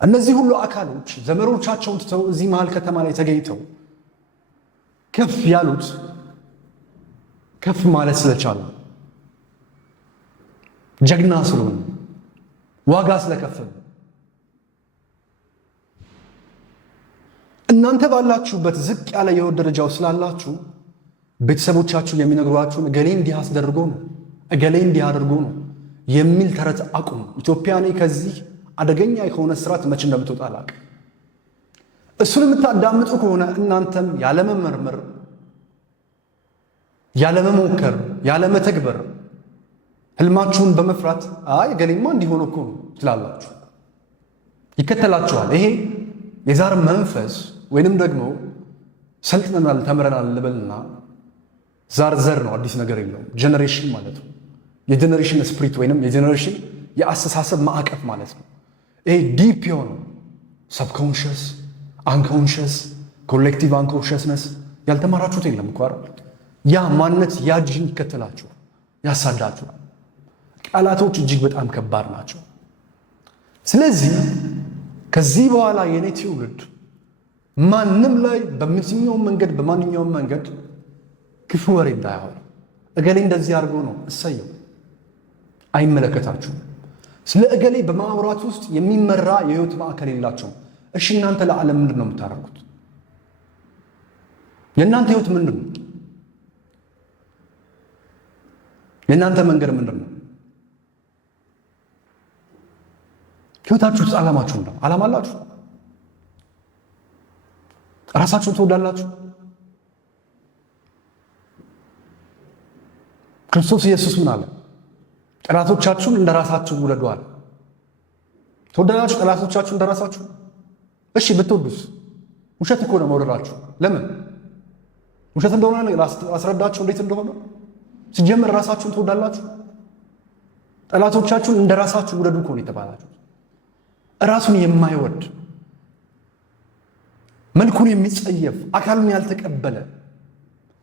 እነዚህ ሁሉ አካሎች ዘመዶቻቸውን ትተው እዚህ መሃል ከተማ ላይ ተገኝተው ከፍ ያሉት ከፍ ማለት ስለቻሉ፣ ጀግና ስለሆኑ፣ ዋጋ ስለከፈሉ። እናንተ ባላችሁበት ዝቅ ያለ የህይወት ደረጃው ስላላችሁ ቤተሰቦቻችሁ የሚነግሯችሁን እገሌ እንዲህ አስደርጎ ነው፣ እገሌ እንዲህ አድርጎ ነው የሚል ተረት አቁሙ። ኢትዮጵያ እኔ ከዚህ አደገኛ ከሆነ ስርዓት መቼ እንደምትወጣ አላውቅም። እሱን የምታዳምጡ ከሆነ እናንተም ያለመመርመር፣ ያለመሞከር፣ ያለመተግበር ህልማችሁን በመፍራት አይ እገሌማ እንዲሆነ እኮ ነው ትላላችሁ፣ ይከተላችኋል። ይሄ የዛር መንፈስ ወይንም ደግሞ ሰልጥነናል ተምረናል ልበልና ዛር ዘር ነው፣ አዲስ ነገር የለውም። ጀነሬሽን ማለት ነው። የጀነሬሽን ስፕሪት ወይንም የጀነሬሽን የአስተሳሰብ ማዕቀፍ ማለት ነው። ይሄ ዲፕ የሆነው ሰብኮንሽስ፣ አንኮንሽስ፣ ኮሌክቲቭ አንኮንሽስነስ ያልተማራችሁት የለም እኮ አይደል? ያ ማንነት ያጅን ይከተላችሁ፣ ያሳዳችሁ። ቃላቶች እጅግ በጣም ከባድ ናቸው። ስለዚህ ከዚህ በኋላ የኔ ትውልድ ማንም ላይ በማንኛውም መንገድ ክፉ ወሬ እንዳያወራ። እገሌ እንደዚህ አድርጎ ነው እሰየው፣ አይመለከታችሁም። ስለ እገሌ በማውራት ውስጥ የሚመራ የህይወት ማዕከል የላቸውም። እሺ እናንተ ለዓለም ምንድን ነው የምታደርጉት? የእናንተ ህይወት ምንድን ነው? የእናንተ መንገድ ምንድን ነው? ህይወታችሁ ውስጥ ዓላማችሁ ነው? ዓላማ አላችሁ? ራሳችሁን ትወዳላችሁ? ክርስቶስ ኢየሱስ ምን አለ? ጠላቶቻችሁን እንደራሳችሁ ውደዱ አለ። ትወዳላችሁ ጠላቶቻችሁን እንደራሳችሁ? እሺ ብትወዱስ? ውሸት እኮ ነው መውደዳችሁ። ለምን ውሸት እንደሆነ አስረዳችሁ እንዴት እንደሆነ። ሲጀምር ራሳችሁን ትወዳላችሁ? ጠላቶቻችሁን እንደራሳችሁ ውደዱ እኮ ነው የተባላችሁ። ራሱን የማይወድ መልኩን የሚጸየፍ አካሉን ያልተቀበለ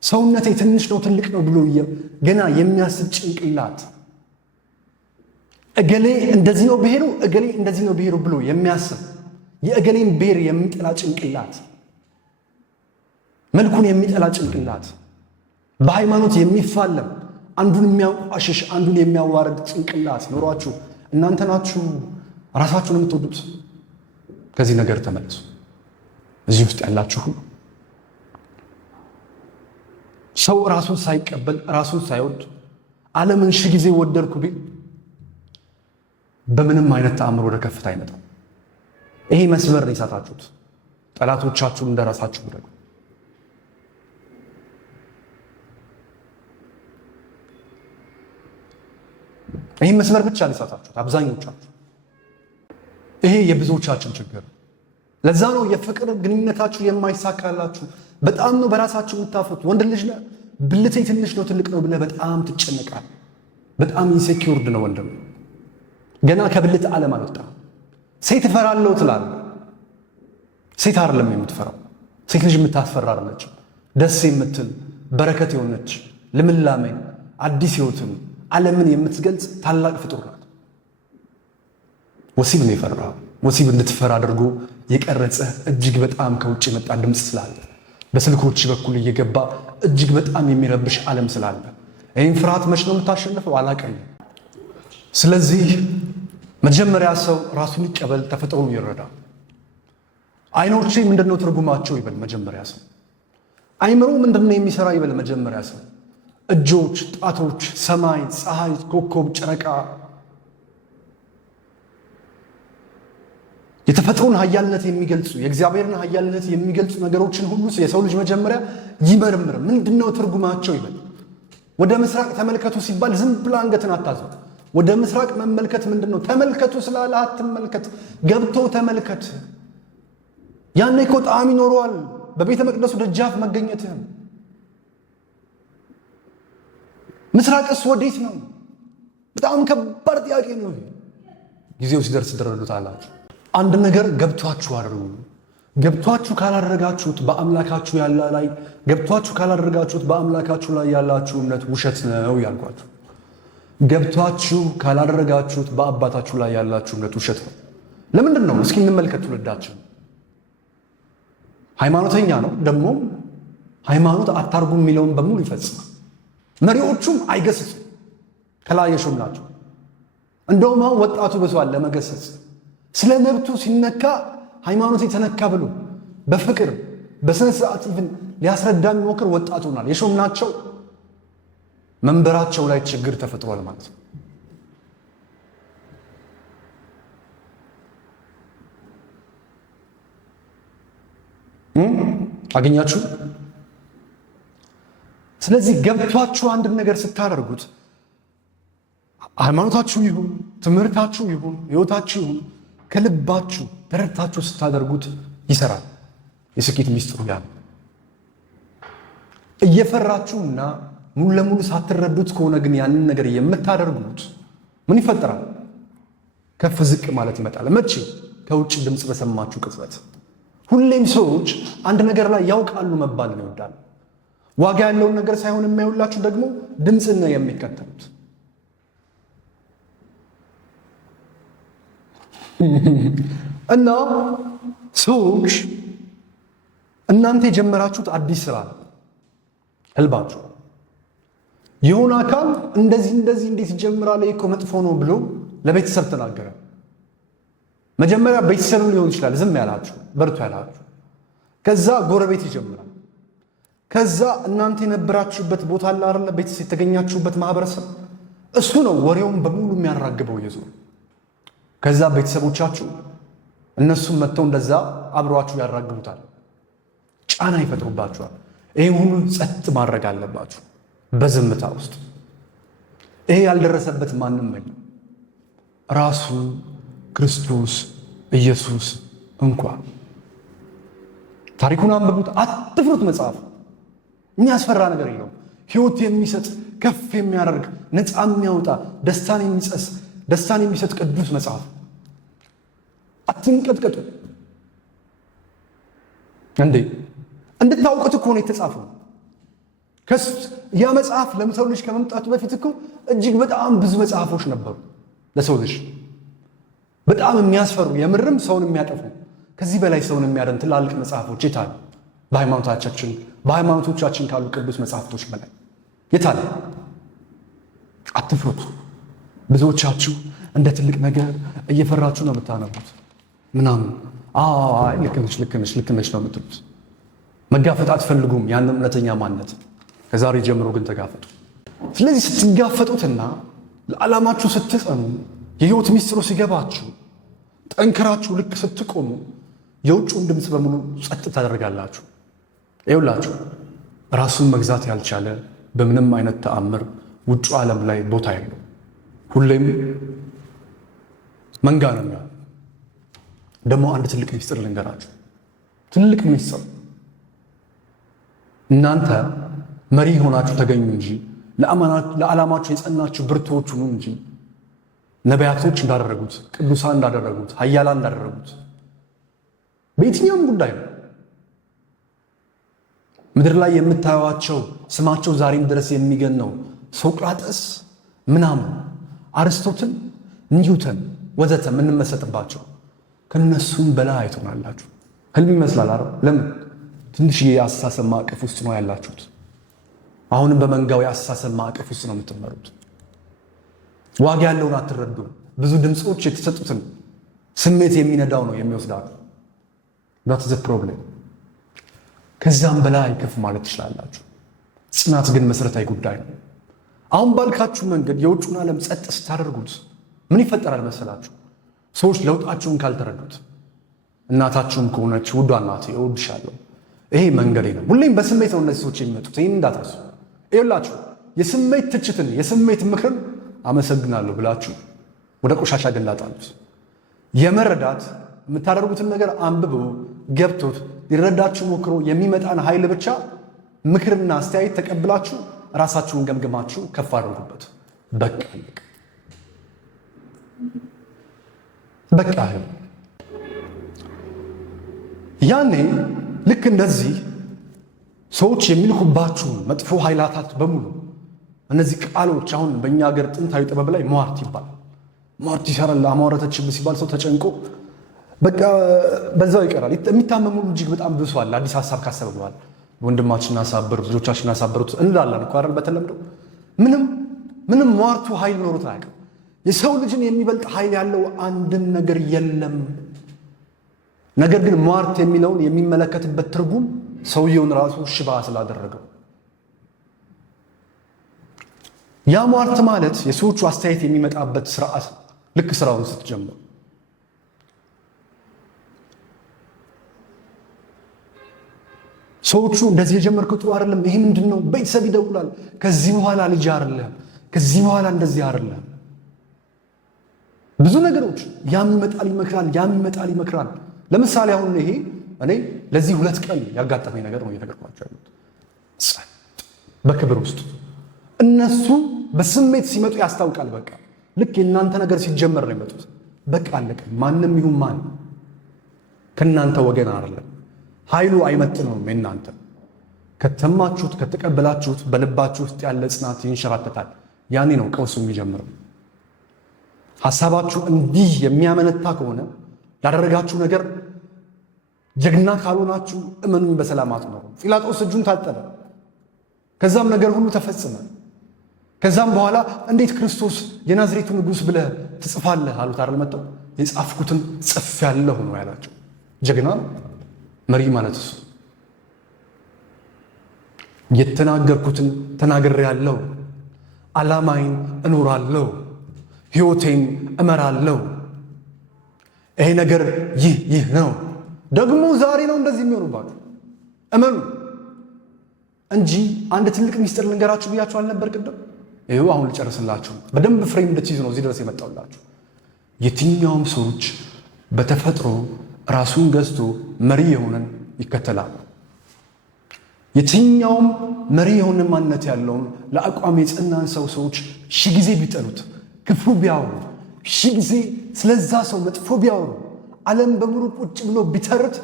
ሰውነቴ ትንሽ ነው ትልቅ ነው ብሎ ገና የሚያስብ ጭንቅላት፣ እገሌ እንደዚህ ነው ብሄሩ እገሌ እንደዚህ ነው ብሄሩ ብሎ የሚያስብ የእገሌን ብሄር የሚጠላ ጭንቅላት፣ መልኩን የሚጠላ ጭንቅላት፣ በሃይማኖት የሚፋለም አንዱን የሚያንቋሽሽ አንዱን የሚያዋርድ ጭንቅላት ኖሯችሁ እናንተ ናችሁ ራሳችሁን የምትወዱት? ከዚህ ነገር ተመለሱ። እዚህ ውስጥ ያላችሁ ሁሉ ሰው ራሱን ሳይቀበል ራሱን ሳይወድ ዓለምን ሺህ ጊዜ ወደድኩ ቢል በምንም አይነት ተአምር ወደ ከፍታ አይመጣም። ይሄ መስመር ነው የሳታችሁት። ጠላቶቻችሁን እንደራሳችሁ ውደዱ። ይሄ መስመር ብቻ ነው የሳታችሁት አብዛኞቻችሁ። ይሄ የብዙዎቻችን ችግር። ለዛ ነው የፍቅር ግንኙነታችሁ የማይሳካላችሁ። በጣም ነው በራሳችሁ የምታፍሩት። ወንድ ልጅ ነህ፣ ብልቴ ትንሽ ነው ትልቅ ነው ብለህ በጣም ትጨነቃል። በጣም ኢንሴኪውርድ ነው ወንድም። ገና ከብልት ዓለም አልወጣም። ሴት እፈራለሁ ትላለህ። ሴት አይደለም የምትፈራው። ሴት ልጅ የምታስፈራ አይደለች። ደስ የምትል በረከት የሆነች ልምላሜን፣ አዲስ ህይወትን፣ ዓለምን የምትገልጽ ታላቅ ፍጡር ናት። ወሲብ ነው የፈራው። ወሲብ እንድትፈራ አድርጎ የቀረጸ እጅግ በጣም ከውጭ የመጣ ድምፅ ስላለ፣ በስልኮች በኩል እየገባ እጅግ በጣም የሚረብሽ ዓለም ስላለ ይህን ፍርሃት መች ነው የምታሸንፈው? አላቀኝ። ስለዚህ መጀመሪያ ሰው ራሱን ይቀበል፣ ተፈጥሮን ይረዳ። አይኖቼ ምንድነው ትርጉማቸው ይበል መጀመሪያ ሰው። አይምሮ ምንድነው የሚሰራ ይበል መጀመሪያ ሰው። እጆች፣ ጣቶች፣ ሰማይ፣ ፀሐይ፣ ኮከብ፣ ጨረቃ የተፈጥሮን ኃያልነት የሚገልጹ የእግዚአብሔርን ኃያልነት የሚገልጹ ነገሮችን ሁሉ የሰው ልጅ መጀመሪያ ይመርምር። ምንድነው ትርጉማቸው ይበል። ወደ ምስራቅ ተመልከቱ ሲባል ዝም ብላ አንገትን አታዝም። ወደ ምስራቅ መመልከት ምንድነው? ተመልከቱ ስላለ አትመልከት፣ ገብቶ ተመልከት። ያኔ እኮ ጣዕም ይኖረዋል በቤተ መቅደሱ ደጃፍ መገኘትህም። ምስራቅስ ወዴት ነው? በጣም ከባድ ጥያቄ ነው። ጊዜው ሲደርስ ትረዱታላችሁ። አንድ ነገር ገብቷችሁ አድርጉ። ገብቷችሁ ካላደረጋችሁት በአምላካችሁ ላይ ያላችሁ እምነት ውሸት ነው ያልኳችሁ። ገብቷችሁ ካላደረጋችሁት በአባታችሁ ላይ ያላችሁ እምነት ውሸት ነው። ለምንድን ነው? እስኪ እንመልከት። ትውልዳችን ሃይማኖተኛ ነው፣ ደግሞ ሃይማኖት አታርጉም የሚለውን በሙሉ ይፈጽማል። መሪዎቹም አይገስጹም፣ ከላይ የሾም ናቸው። እንደውም አሁን ወጣቱ በሰዋል ለመገሰጽ ስለ መብቱ ሲነካ ሃይማኖት የተነካ ብሎ በፍቅር በስነ ስርዓት ይፍን ሊያስረዳ የሚሞክር ወጣቱ ሆናል። የሾም ናቸው መንበራቸው ላይ ችግር ተፈጥሯል ማለት ነው። አገኛችሁ? ስለዚህ ገብቷችሁ አንድ ነገር ስታደርጉት ሃይማኖታችሁ ይሁን ትምህርታችሁ ይሁን ሕይወታችሁ ይሁን ከልባችሁ ተረድታችሁ ስታደርጉት ይሰራል። የስኬት ሚስጥሩ ያ ነው። እየፈራችሁና ሙሉ ለሙሉ ሳትረዱት ከሆነ ግን ያንን ነገር የምታደርጉት ምን ይፈጠራል? ከፍ ዝቅ ማለት ይመጣል። መቼ? ከውጭ ድምፅ በሰማችሁ ቅጽበት። ሁሌም ሰዎች አንድ ነገር ላይ ያውቃሉ መባል ነው ይወዳሉ። ዋጋ ያለውን ነገር ሳይሆን የማይውላችሁ ደግሞ ድምፅን ነው የሚከተሉት። እና ሰዎች እናንተ የጀመራችሁት አዲስ ስራ ነው፣ ህልባችሁ። የሆነ አካል እንደዚህ እንዴት ይጀምራል እኮ መጥፎ ነው ብሎ ለቤተሰብ ተናገረ። መጀመሪያ ቤተሰብ ሊሆን ይችላል ዝም ያላችሁ በርቱ ያላችሁ፣ ከዛ ጎረቤት ይጀምራል። ከዛ እናንተ የነበራችሁበት ቦታ አለ አይደል፣ ቤተሰብ የተገኛችሁበት ማህበረሰብ፣ እሱ ነው ወሬውን በሙሉ የሚያራግበው ይዞ። ከዛ ቤተሰቦቻችሁ እነሱም መጥተው እንደዛ አብሯችሁ ያራግቡታል፣ ጫና ይፈጥሩባችኋል። ይሄን ሁሉ ጸጥ ማድረግ አለባችሁ በዝምታ ውስጥ። ይሄ ያልደረሰበት ማንም የለም፣ ራሱ ክርስቶስ ኢየሱስ እንኳን። ታሪኩን አንብቡት፣ አትፍሩት። መጽሐፍ የሚያስፈራ ነገር የለውም። ሕይወት የሚሰጥ ከፍ የሚያደርግ ነፃ የሚያወጣ ደስታን የሚሰጥ ቅዱስ መጽሐፍ። አትንቀጥቀጡ እንዴ! እንድታውቁት እኮ ነው የተጻፈው። ያ መጽሐፍ ለሰው ልጅ ከመምጣቱ በፊት እኮ እጅግ በጣም ብዙ መጽሐፎች ነበሩ ለሰው ልጅ፣ በጣም የሚያስፈሩ የምርም ሰውን የሚያጠፉ ከዚህ በላይ ሰውን የሚያደን ትላልቅ መጽሐፎች የታሉ? በሃይማኖቶቻችን ካሉ ቅዱስ መጽሐፍቶች በላይ የታለ? አትፍሩት። ብዙዎቻችሁ እንደ ትልቅ ነገር እየፈራችሁ ነው የምታነቡት ምናምን። ልክ ነች ነው የምትሉት። መጋፈጥ አትፈልጉም ያንን እውነተኛ ማንነት። ከዛሬ ጀምሮ ግን ተጋፈጡ። ስለዚህ ስትጋፈጡትና ለዓላማችሁ ስትጸኑ፣ የህይወት ሚስጥሩ ሲገባችሁ፣ ጠንክራችሁ ልክ ስትቆሙ የውጭውን ድምፅ በሙሉ ጸጥ ታደርጋላችሁ። ይኸውላችሁ ራሱን መግዛት ያልቻለ በምንም አይነት ተአምር ውጩ ዓለም ላይ ቦታ የለው። ሁሌም መንጋ ነው የሚሆነው። ደግሞ አንድ ትልቅ ሚስጥር ልንገራችሁ። ትልቅ ሚስጥር፣ እናንተ መሪ ሆናችሁ ተገኙ እንጂ ለዓላማችሁ የጸናችሁ ብርቱዎች ሁኑ እንጂ ነቢያቶች እንዳደረጉት፣ ቅዱሳን እንዳደረጉት፣ ኃያላን እንዳደረጉት በየትኛውም ጉዳይ ነው። ምድር ላይ የምታዩዋቸው ስማቸው ዛሬም ድረስ የሚገነው ሶቅራጠስ ምናምን፣ አርስቶትል፣ ኒውተን ወዘተ የምንመሰጥባቸው ከነሱም በላይ አይቶናላችሁ። ህልም ይመስላል አይደል? ለምን? ትንሽዬ የአስተሳሰብ ማዕቀፍ ውስጥ ነው ያላችሁት። አሁንም በመንጋው የአስተሳሰብ ማዕቀፍ ውስጥ ነው የምትመሩት። ዋጋ ያለውን አትረዱም። ብዙ ድምፆች የተሰጡትን ስሜት የሚነዳው ነው የሚወስዳችሁ። ዳት ዘ ፕሮብሌም። ከዛም በላይ ከፍ ማለት ትችላላችሁ። ጽናት ግን መሰረታዊ ጉዳይ ነው። አሁን ባልካችሁ መንገድ የውጭውን ዓለም ጸጥ ስታደርጉት ምን ይፈጠራል መሰላችሁ? ሰዎች ለውጣችሁን ካልተረዱት፣ እናታችሁም ከሆነች ውዷ እናቴ እወድሻለሁ፣ ይሄ መንገዴ ነው። ሁሌም በስሜት ነው እነዚህ ሰዎች የሚመጡት። ይህን እንዳትረሱ። ይኸውላችሁ የስሜት ትችትን የስሜት ምክርን አመሰግናለሁ ብላችሁ ወደ ቆሻሻ ገንዳ ጣሉት። የመረዳት የምታደርጉትን ነገር አንብቦ ገብቶት ሊረዳችሁ ሞክሮ የሚመጣን ኃይል ብቻ ምክርና አስተያየት ተቀብላችሁ ራሳችሁን ገምግማችሁ ከፍ አድርጉበት። በቃ ያኔ ልክ እንደዚህ ሰዎች የሚልኩባችሁ መጥፎ ኃይላታት በሙሉ እነዚህ ቃሎች አሁን በእኛ ሀገር ጥንታዊ ጥበብ ላይ ሟርት ይባላል። ሟርት ይሰራል። አማወረተችብህ ሲባል ሰው ተጨንቆ በቃ በዛው ይቀራል። የሚታመሙ እጅግ በጣም ብሷል። አዲስ ሀሳብ ካሰበ በኋላ ወንድማችን አሳበሩት፣ ልጆቻችን አሳበሩት እንላለን እኮ አይደል? በተለምዶ ምንም ሟርቱ ኃይል ኖሮት አያውቅም። የሰው ልጅን የሚበልጥ ኃይል ያለው አንድም ነገር የለም። ነገር ግን ሟርት የሚለውን የሚመለከትበት ትርጉም ሰውየውን ራሱ ሽባ ስላደረገው፣ ያ ሟርት ማለት የሰዎቹ አስተያየት የሚመጣበት ስርዓት ልክ ስራውን ስትጀምሩ ሰዎቹ እንደዚህ የጀመርከው ጥሩ አይደለም፣ ይሄ ምንድነው? ቤተሰብ ይደውላል። ከዚህ በኋላ ልጅ አይደለም፣ ከዚህ በኋላ እንደዚህ አይደለም። ብዙ ነገሮች ያም ይመጣል። ለምሳሌ አሁን ይሄ እኔ ለዚህ 2 ቀን ያጋጠመኝ ነገር ነው እየተገርኳቸው ያሉት። በክብር ውስጥ እነሱ በስሜት ሲመጡ ያስታውቃል። በቃ ልክ የእናንተ ነገር ሲጀመር ነው የመጡት። በቃ አለቀ። ማንም ይሁን ማን ከእናንተ ወገን አይደለም። ኃይሉ አይመጥነውም። የእናንተ ከተማችሁት ከተቀበላችሁት በልባችሁ ውስጥ ያለ ጽናት ይንሸራተታል። ያኔ ነው ቀውሱ የሚጀምረው። ሐሳባችሁ እንዲህ የሚያመነታ ከሆነ ያደረጋችሁ ነገር ጀግና ካልሆናችሁ እመኑኝ በሰላም አትኖሩም። ጲላጦስ እጁን ታጠበ፣ ከዛም ነገር ሁሉ ተፈጸመ። ከዛም በኋላ እንዴት ክርስቶስ የናዝሬቱ ንጉሥ ብለህ ትጽፋለህ አሉት አይደል? መጣው የጻፍኩትን ጽፌአለሁ ነው ያላቸው። ጀግና መሪ ማለት እሱ። የተናገርኩትን ተናግሬአለሁ፣ ዓላማዬን እኖራለሁ፣ ሕይወቴን እመራለሁ። ይሄ ነገር ይህ ነው። ደግሞ ዛሬ ነው እንደዚህ የሚሆኑባችሁ። እመኑ እንጂ አንድ ትልቅ ሚስጥር ልንገራችሁ ብያችሁ አልነበር ቅድም? ይኸው አሁን ልጨርስላችሁ። በደንብ ፍሬም እንድትይዝ ነው እዚህ ድረስ የመጣሁላችሁ። የትኛውም ሰዎች በተፈጥሮ ራሱን ገዝቶ መሪ የሆነን ይከተላሉ። የትኛውም መሪ የሆነ ማንነት ያለውን ለአቋም የጸናን ሰዎች ሺህ ጊዜ ቢጠሉት፣ ክፉ ቢያወሩ፣ ሺህ ጊዜ ስለዛ ሰው መጥፎ ቢያወሩ፣ ዓለም በሙሉ ቁጭ ብሎ ቢተርት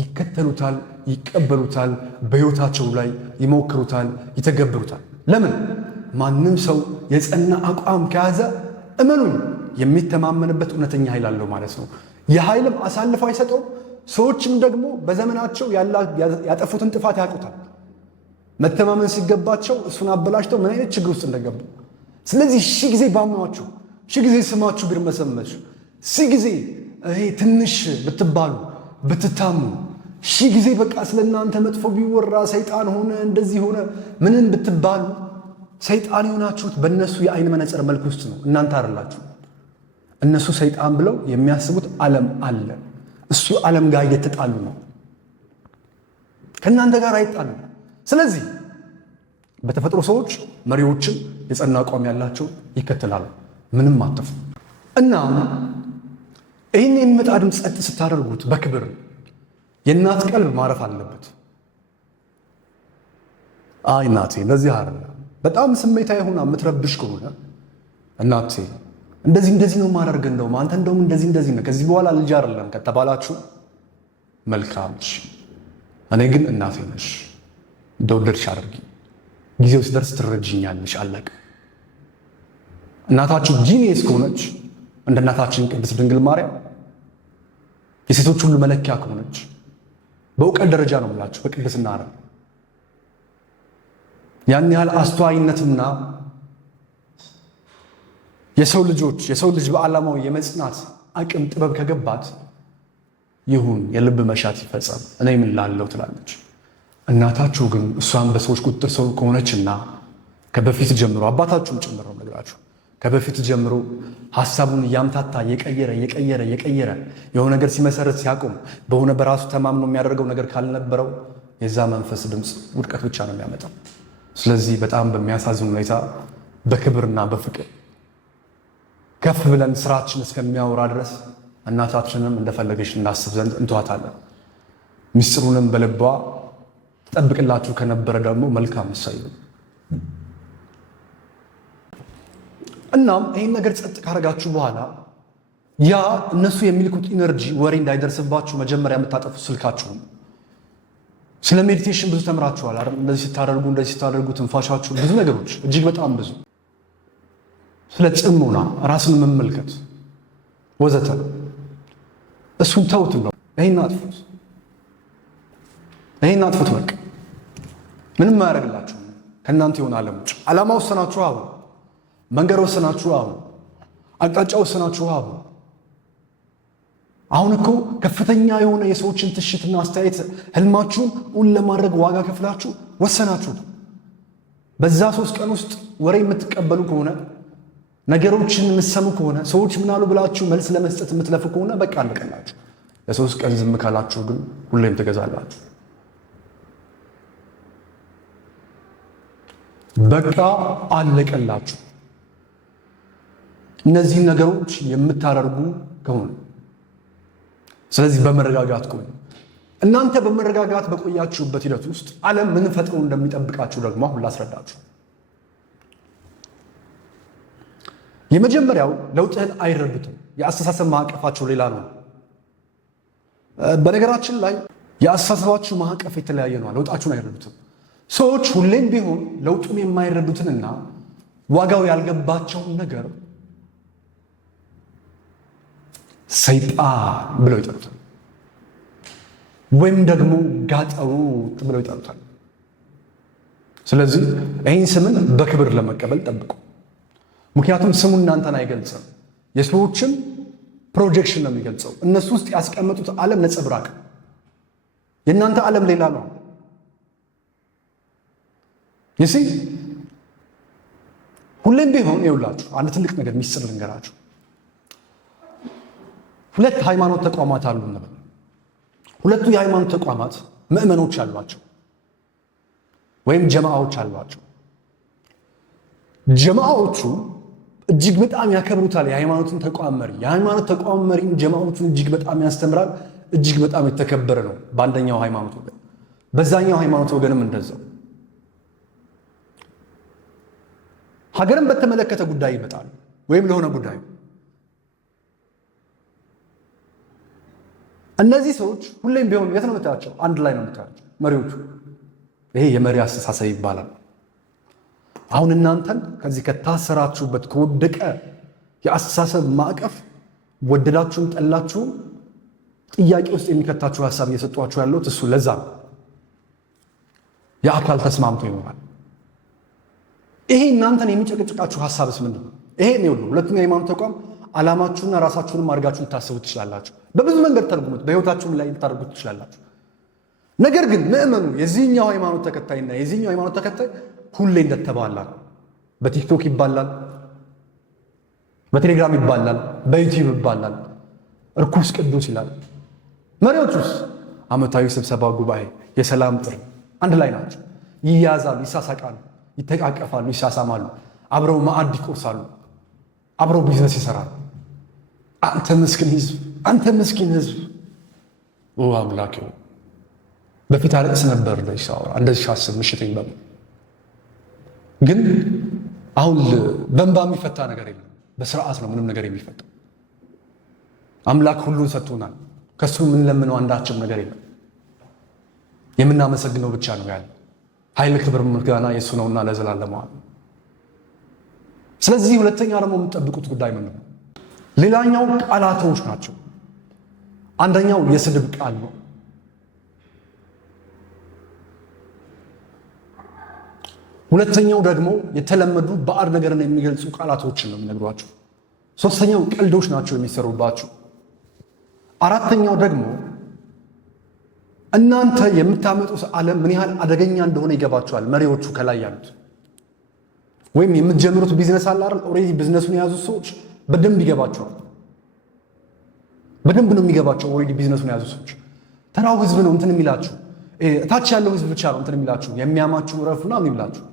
ይከተሉታል፣ ይቀበሉታል፣ በሕይወታቸው ላይ ይሞክሩታል፣ ይተገብሩታል። ለምን? ማንም ሰው የጸና አቋም ከያዘ እመኑኝ የሚተማመንበት እውነተኛ ኃይል አለው ማለት ነው። የኃይልም አሳልፎ አይሰጠውም። ሰዎችም ደግሞ በዘመናቸው ያጠፉትን ጥፋት ያውቁታል። መተማመን ሲገባቸው እሱን አበላሽተው ምን አይነት ችግር ውስጥ እንደገቡ። ስለዚህ ሺህ ጊዜ ባሟችሁ፣ ሺህ ጊዜ ስማችሁ ቢርመሰመስ፣ ሺህ ጊዜ ይሄ ትንሽ ብትባሉ ብትታሙ፣ ሺህ ጊዜ በቃ ስለ እናንተ መጥፎ ቢወራ፣ ሰይጣን ሆነ እንደዚህ ሆነ ምንም ብትባሉ፣ ሰይጣን የሆናችሁት በእነሱ የአይን መነጽር መልክ ውስጥ ነው። እናንተ አይደላችሁ። እነሱ ሰይጣን ብለው የሚያስቡት ዓለም አለ። እሱ ዓለም ጋር እየተጣሉ ነው፣ ከእናንተ ጋር አይጣሉ። ስለዚህ በተፈጥሮ ሰዎች መሪዎችን የጸና አቋም ያላቸው ይከተላሉ፣ ምንም አትፉ እና ይህን የሚመጣ ድምፅ ጸጥ ስታደርጉት በክብር የእናት ቀልብ ማረፍ አለበት። አይ እናቴ እንደዚህ አይደለም፣ በጣም ስሜታዊ ሆና የምትረብሽ ከሆነ እናቴ እንደዚህ ነው ማደርግ፣ እንደውም አንተ እንደውም እንደዚህ ነው፣ ከዚህ በኋላ ልጅ አይደለም ከተባላችሁ መልካም። እኔ ግን እናቴ ነሽ፣ እንደወደድሽ አድርጊ፣ ጊዜው ሲደርስ ትረጅኛለሽ፣ አለቀ። እናታችሁ ጂኒየስ ከሆነች እንደ እናታችን ቅድስት ድንግል ማርያም የሴቶች ሁሉ መለኪያ ከሆነች በእውቀት ደረጃ ነው የምላችሁ፣ በቅድስና አይደል። ያን ያህል አስተዋይነትና የሰው ልጅ በዓላማው የመጽናት አቅም ጥበብ ከገባት ይሁን የልብ መሻት ይፈጸም፣ እኔ ምን ላለው ትላለች። እናታችሁ ግን እሷን በሰዎች ቁጥጥር ሰው ከሆነችና ከበፊት ጀምሮ አባታችሁም ጭምር ነው ነገራችሁ፣ ከበፊት ጀምሮ ሐሳቡን እያምታታ የቀየረ የሆነ ነገር ሲመሰረት ሲያቆም በሆነ በራሱ ተማምኖ የሚያደርገው ነገር ካልነበረው የዛ መንፈስ ድምፅ ውድቀት ብቻ ነው የሚያመጣው። ስለዚህ በጣም በሚያሳዝን ሁኔታ በክብርና በፍቅር ከፍ ብለን ስራችን እስከሚያወራ ድረስ እናታችንም እንደፈለገች እናስብ ዘንድ እንተዋታለን። ሚስጥሩንም በልቧ ትጠብቅላችሁ ከነበረ ደግሞ መልካም ምሳሌ እናም ይህን ነገር ጸጥ ካረጋችሁ በኋላ ያ እነሱ የሚልኩት ኢነርጂ ወሬ እንዳይደርስባችሁ መጀመሪያ የምታጠፉት ስልካችሁን። ስለ ሜዲቴሽን ብዙ ተምራችኋል አይደል? እንደዚህ ስታደርጉ ትንፋሻችሁ፣ ብዙ ነገሮች እጅግ በጣም ብዙ፣ ስለ ጽሞና፣ ራስን መመልከት ወዘተ። እሱን ተውት ነው። ይሄን አጥፉት፣ በቃ ምንም አያደርግላችሁ። ከእናንተ የሆነ ዓለም ውጭ ዓላማ ወሰናችሁ አሁን፣ መንገድ ወሰናችሁ አሁን፣ አቅጣጫ ወሰናችሁ አሁን። አሁን እኮ ከፍተኛ የሆነ የሰዎችን ትሽትና አስተያየት ህልማችሁን እውን ለማድረግ ዋጋ ከፍላችሁ ወሰናችሁ። በዛ 3 ቀን ውስጥ ወሬ የምትቀበሉ ከሆነ፣ ነገሮችን የምትሰሙ ከሆነ፣ ሰዎች ምናሉ ብላችሁ መልስ ለመስጠት የምትለፉ ከሆነ በቃ አለቀላችሁ። ለ3 ቀን ዝም ካላችሁ ግን ሁሌም ትገዛላችሁ። በቃ አለቀላችሁ። እነዚህን ነገሮች የምታደርጉ ከሆነ ስለዚህ በመረጋጋት ቆዩ። እናንተ በመረጋጋት በቆያችሁበት ሂደት ውስጥ ዓለም ምን ፈጥሮ እንደሚጠብቃችሁ ደግሞ አሁን ላስረዳችሁ። የመጀመሪያው ለውጥህን አይረዱትም። የአስተሳሰብ ማዕቀፋቸው ሌላ ነው። በነገራችን ላይ የአስተሳሰባችሁ ማዕቀፍ የተለያየ ነው። ለውጣችሁን አይረዱትም። ሰዎች ሁሌም ቢሆን ለውጡን የማይረዱትንና ዋጋው ያልገባቸውን ነገር ሰይጣን ብለው ይጠሩታል፣ ወይም ደግሞ ጋጠሮት ብለው ይጠሩታል። ስለዚህ ይህን ስምን በክብር ለመቀበል ጠብቁ። ምክንያቱም ስሙ እናንተን አይገልጽም፣ የሰዎችን ፕሮጀክሽን ነው የሚገልጸው። እነሱ ውስጥ ያስቀመጡት ዓለም ነጸብራቅ፣ የእናንተ ዓለም ሌላ ነው። ይሲ ሁሌም ቢሆን ይውላችሁ አንድ ትልቅ ነገር ሚስጥር ልንገራችሁ። 2 ሃይማኖት ተቋማት አሉ እንበል። ሁለቱ የሃይማኖት ተቋማት ምዕመኖች አሏቸው ወይም ጀማዓዎች አሏቸው። ጀማዓዎቹ እጅግ በጣም ያከብሩታል የሃይማኖትን ተቋም መሪ። የሃይማኖት ተቋም መሪም ጀማዓዎቹን እጅግ በጣም ያስተምራል። እጅግ በጣም የተከበረ ነው በአንደኛው ሃይማኖት ወገን፣ በዛኛው ሃይማኖት ወገንም እንደዛው። ሀገርን በተመለከተ ጉዳይ ይመጣሉ ወይም ለሆነ ጉዳይ እነዚህ ሰዎች ሁሌም ቢሆን የት ነው የምታያቸው? አንድ ላይ ነው የምታያቸው መሪዎቹ። ይሄ የመሪ አስተሳሰብ ይባላል። አሁን እናንተን ከዚህ ከታሰራችሁበት ከወደቀ የአስተሳሰብ ማዕቀፍ ወደዳችሁም ጠላችሁም ጥያቄ ውስጥ የሚከታችሁ ሀሳብ እየሰጧችሁ ያለሁት እሱ ለዛ ነው። የአካል ተስማምቶ ይኖራል። ይሄ እናንተን የሚጨቅጭቃችሁ ሀሳብስ ምንድን ነው? ይሄ ነው ሁለቱም የሃይማኖት ተቋም ዓላማችሁና ራሳችሁንም አድርጋችሁ ልታስቡ ትችላላችሁ። በብዙ መንገድ ተርጉሙት፣ በህይወታችሁም ላይ ልታደርጉት ትችላላችሁ። ነገር ግን ምዕመኑ የዚህኛው ሃይማኖት ተከታይና የዚህኛው ሃይማኖት ተከታይ ሁሌ እንደተባላ ነው። በቲክቶክ ይባላል፣ በቴሌግራም ይባላል፣ በዩቲዩብ ይባላል፣ እርኩስ ቅዱስ ይላል። መሪዎቹስ ዓመታዊ ስብሰባ፣ ጉባኤ፣ የሰላም ጥሪ አንድ ላይ ናቸው። ይያዛሉ፣ ይሳሳቃሉ፣ ይተቃቀፋሉ፣ ይሳሳማሉ፣ አብረው ማዕድ ይቆርሳሉ፣ አብረው ቢዝነስ ይሰራሉ። አንተ ምስኪን ህዝብ፣ አንተ ምስኪን ህዝብ። አምላኬ በፊት አለቅስ ነበር እንደዚህ ሳስብ ምሽተኝ በምን ግን አሁን በእንባ የሚፈታ ነገር የለም። በስርዓት ነው ምንም ነገር የሚፈታው። አምላክ ሁሉን ሰጥቶናል። ከሱ የምንለምነው አንዳችም ነገር የለም። የምናመሰግነው ብቻ ነው ያለ። ኃይል፣ ክብር፣ ምስጋና የእሱ ነውና ለዘላለም። ስለዚህ ሁለተኛ ደግሞ የምትጠብቁት ጉዳይ ምንድን ነው? ሌላኛው ቃላቶች ናቸው። አንደኛው የስድብ ቃል ነው። ሁለተኛው ደግሞ የተለመዱ ባዕድ ነገርን የሚገልጹ ቃላቶችን ነው የሚነግሯቸው። ሶስተኛው ቀልዶች ናቸው የሚሰሩባቸው። አራተኛው ደግሞ እናንተ የምታመጡት ዓለም ምን ያህል አደገኛ እንደሆነ ይገባቸዋል መሪዎቹ ከላይ ያሉት። ወይም የምትጀምሩት ቢዝነስ አለ አይደል? ኦልሬዲ ቢዝነሱን የያዙ ሰዎች በደንብ ይገባቸዋል። በደንብ ነው የሚገባቸው። ኦልሬዲ ቢዝነሱን የያዙ ሰዎች ተራው ህዝብ ነው እንትን የሚላችሁ፣ እታች ያለው ህዝብ ብቻ ነው እንትን የሚላችሁ፣ የሚያማችሁ ረፉና ምን ይላችሁ።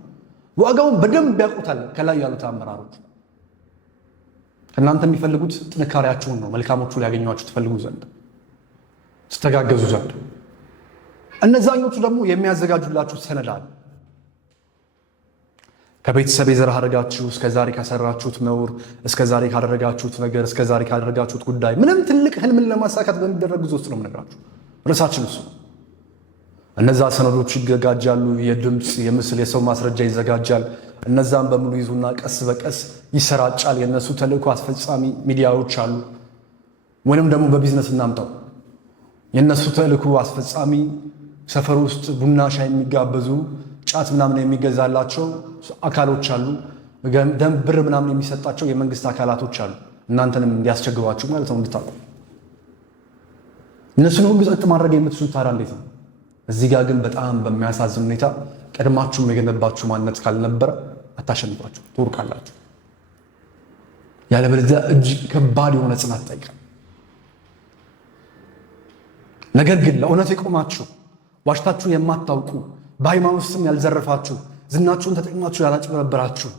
ዋጋውን በደንብ ያውቁታል ከላይ ያሉት አመራሮች። እናንተ የሚፈልጉት ጥንካሬያችሁን ነው፣ መልካሞቹ ሊያገኟችሁ ትፈልጉ ዘንድ፣ ስተጋገዙ ዘንድ። እነዛኞቹ ደግሞ የሚያዘጋጁላችሁ ሰነድ አለ። ከቤተሰብ የዘር ሐረጋችሁ እስከዛሬ ካሰራችሁት ነውር፣ እስከዛሬ ካደረጋችሁት ነገር፣ እስከዛሬ ካደረጋችሁት ጉዳይ ምንም ትልቅ ህልምን ለማሳካት በሚደረግ ጉዞ ውስጥ ነው የምነግራችሁ። ርዕሳችን እሱ። እነዛ ሰነዶች ይዘጋጃሉ። የድምፅ፣ የምስል፣ የሰው ማስረጃ ይዘጋጃል። እነዛም በሙሉ ይዙና ቀስ በቀስ ይሰራጫል። የእነሱ ተልእኮ አስፈጻሚ ሚዲያዎች አሉ። ወይንም ደግሞ በቢዝነስ እናምጣው፣ የእነሱ ተልእኮ አስፈጻሚ ሰፈር ውስጥ ቡና ሻይ የሚጋበዙ ጫት ምናምን የሚገዛላቸው አካሎች አሉ። ደም ብር ምናምን የሚሰጣቸው የመንግስት አካላቶች አሉ። እናንተንም እንዲያስቸግሯችሁ ማለት ነው እንድታውቁ። እነሱን ሁሉ ጸጥ ማድረግ የምትችሉት ታዲያ እንዴት ነው? እዚህ ጋር ግን በጣም በሚያሳዝን ሁኔታ ቀድማችሁም የገነባችሁ ማንነት ካልነበረ አታሸንፏችሁ፣ ትወርቃላችሁ። ያለበለዚያ እጅግ ከባድ የሆነ ጽናት ጠይቃል። ነገር ግን ለእውነት የቆማችሁ ዋሽታችሁ የማታውቁ በሃይማኖት ስም ያልዘረፋችሁ፣ ዝናችሁን ተጠቅማችሁ ያላጭበረበራችሁ፣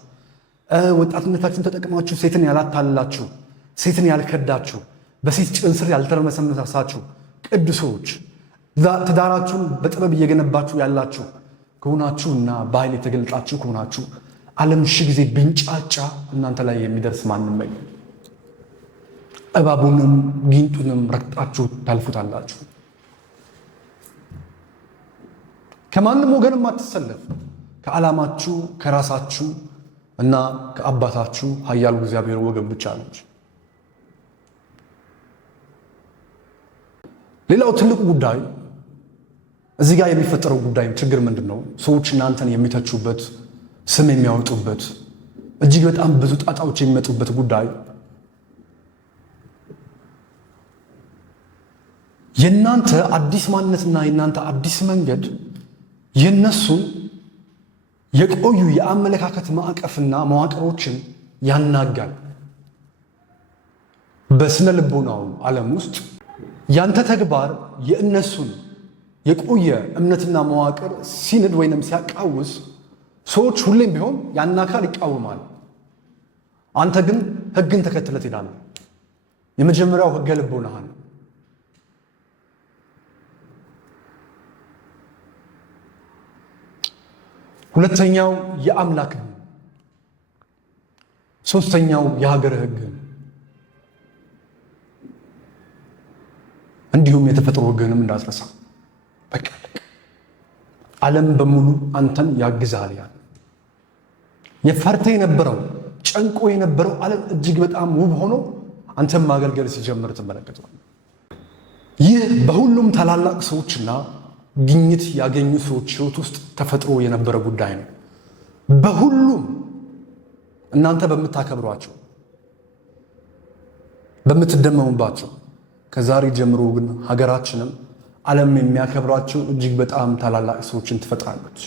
ወጣትነታችሁን ተጠቅማችሁ ሴትን ያላታላችሁ፣ ሴትን ያልከዳችሁ፣ በሴት ጭን ስር ያልተረመሰመሳችሁ ቅዱሶች፣ ትዳራችሁን በጥበብ እየገነባችሁ ያላችሁ ከሆናችሁና በኃይል የተገለጣችሁ ከሆናችሁ ዓለም ሺህ ጊዜ ቢንጫጫ እናንተ ላይ የሚደርስ ማንም የለም። እባቡንም ጊንጡንም ረግጣችሁ ታልፉታላችሁ። ከማንም ወገንም አትሰለፉ። ከዓላማችሁ ከራሳችሁ እና ከአባታችሁ ኃያሉ እግዚአብሔር ወገን ብቻ ነች። ሌላው ትልቁ ጉዳይ እዚህ ጋር የሚፈጠረው ጉዳይ ችግር ምንድን ነው? ሰዎች እናንተን የሚተቹበት፣ ስም የሚያወጡበት፣ እጅግ በጣም ብዙ ጣጣዎች የሚመጡበት ጉዳይ የእናንተ አዲስ ማንነትና የእናንተ አዲስ መንገድ የነሱ የቆዩ የአመለካከት ማዕቀፍና መዋቅሮችን ያናጋል። በስነ ልቦናው ዓለም ውስጥ ያንተ ተግባር የእነሱን የቆየ እምነትና መዋቅር ሲንድ ወይንም ሲያቃውስ ሰዎች ሁሌም ቢሆን ያን አካል ይቃወማል። አንተ ግን ሕግን ተከትለህ ትሄዳለህ። የመጀመሪያው ሕገ ልቦናህ ነው። ሁለተኛው የአምላክ ሕግ፣ ሶስተኛው የሀገር ሕግ፣ እንዲሁም የተፈጥሮ ሕግንም እንዳትረሳ። በቃ ዓለም በሙሉ አንተን ያግዛል። ያ የፈርተ የነበረው ጨንቆ የነበረው ዓለም እጅግ በጣም ውብ ሆኖ አንተን ማገልገል ሲጀምር ትመለከተዋል። ይህ በሁሉም ታላላቅ ሰዎችና ግኝት ያገኙ ሰዎች ሕይወት ውስጥ ተፈጥሮ የነበረ ጉዳይ ነው። በሁሉም እናንተ በምታከብሯቸው፣ በምትደመሙባቸው፣ ከዛሬ ጀምሮ ግን ሀገራችንም ዓለም የሚያከብሯቸው እጅግ በጣም ታላላቅ ሰዎችን ትፈጥራለች።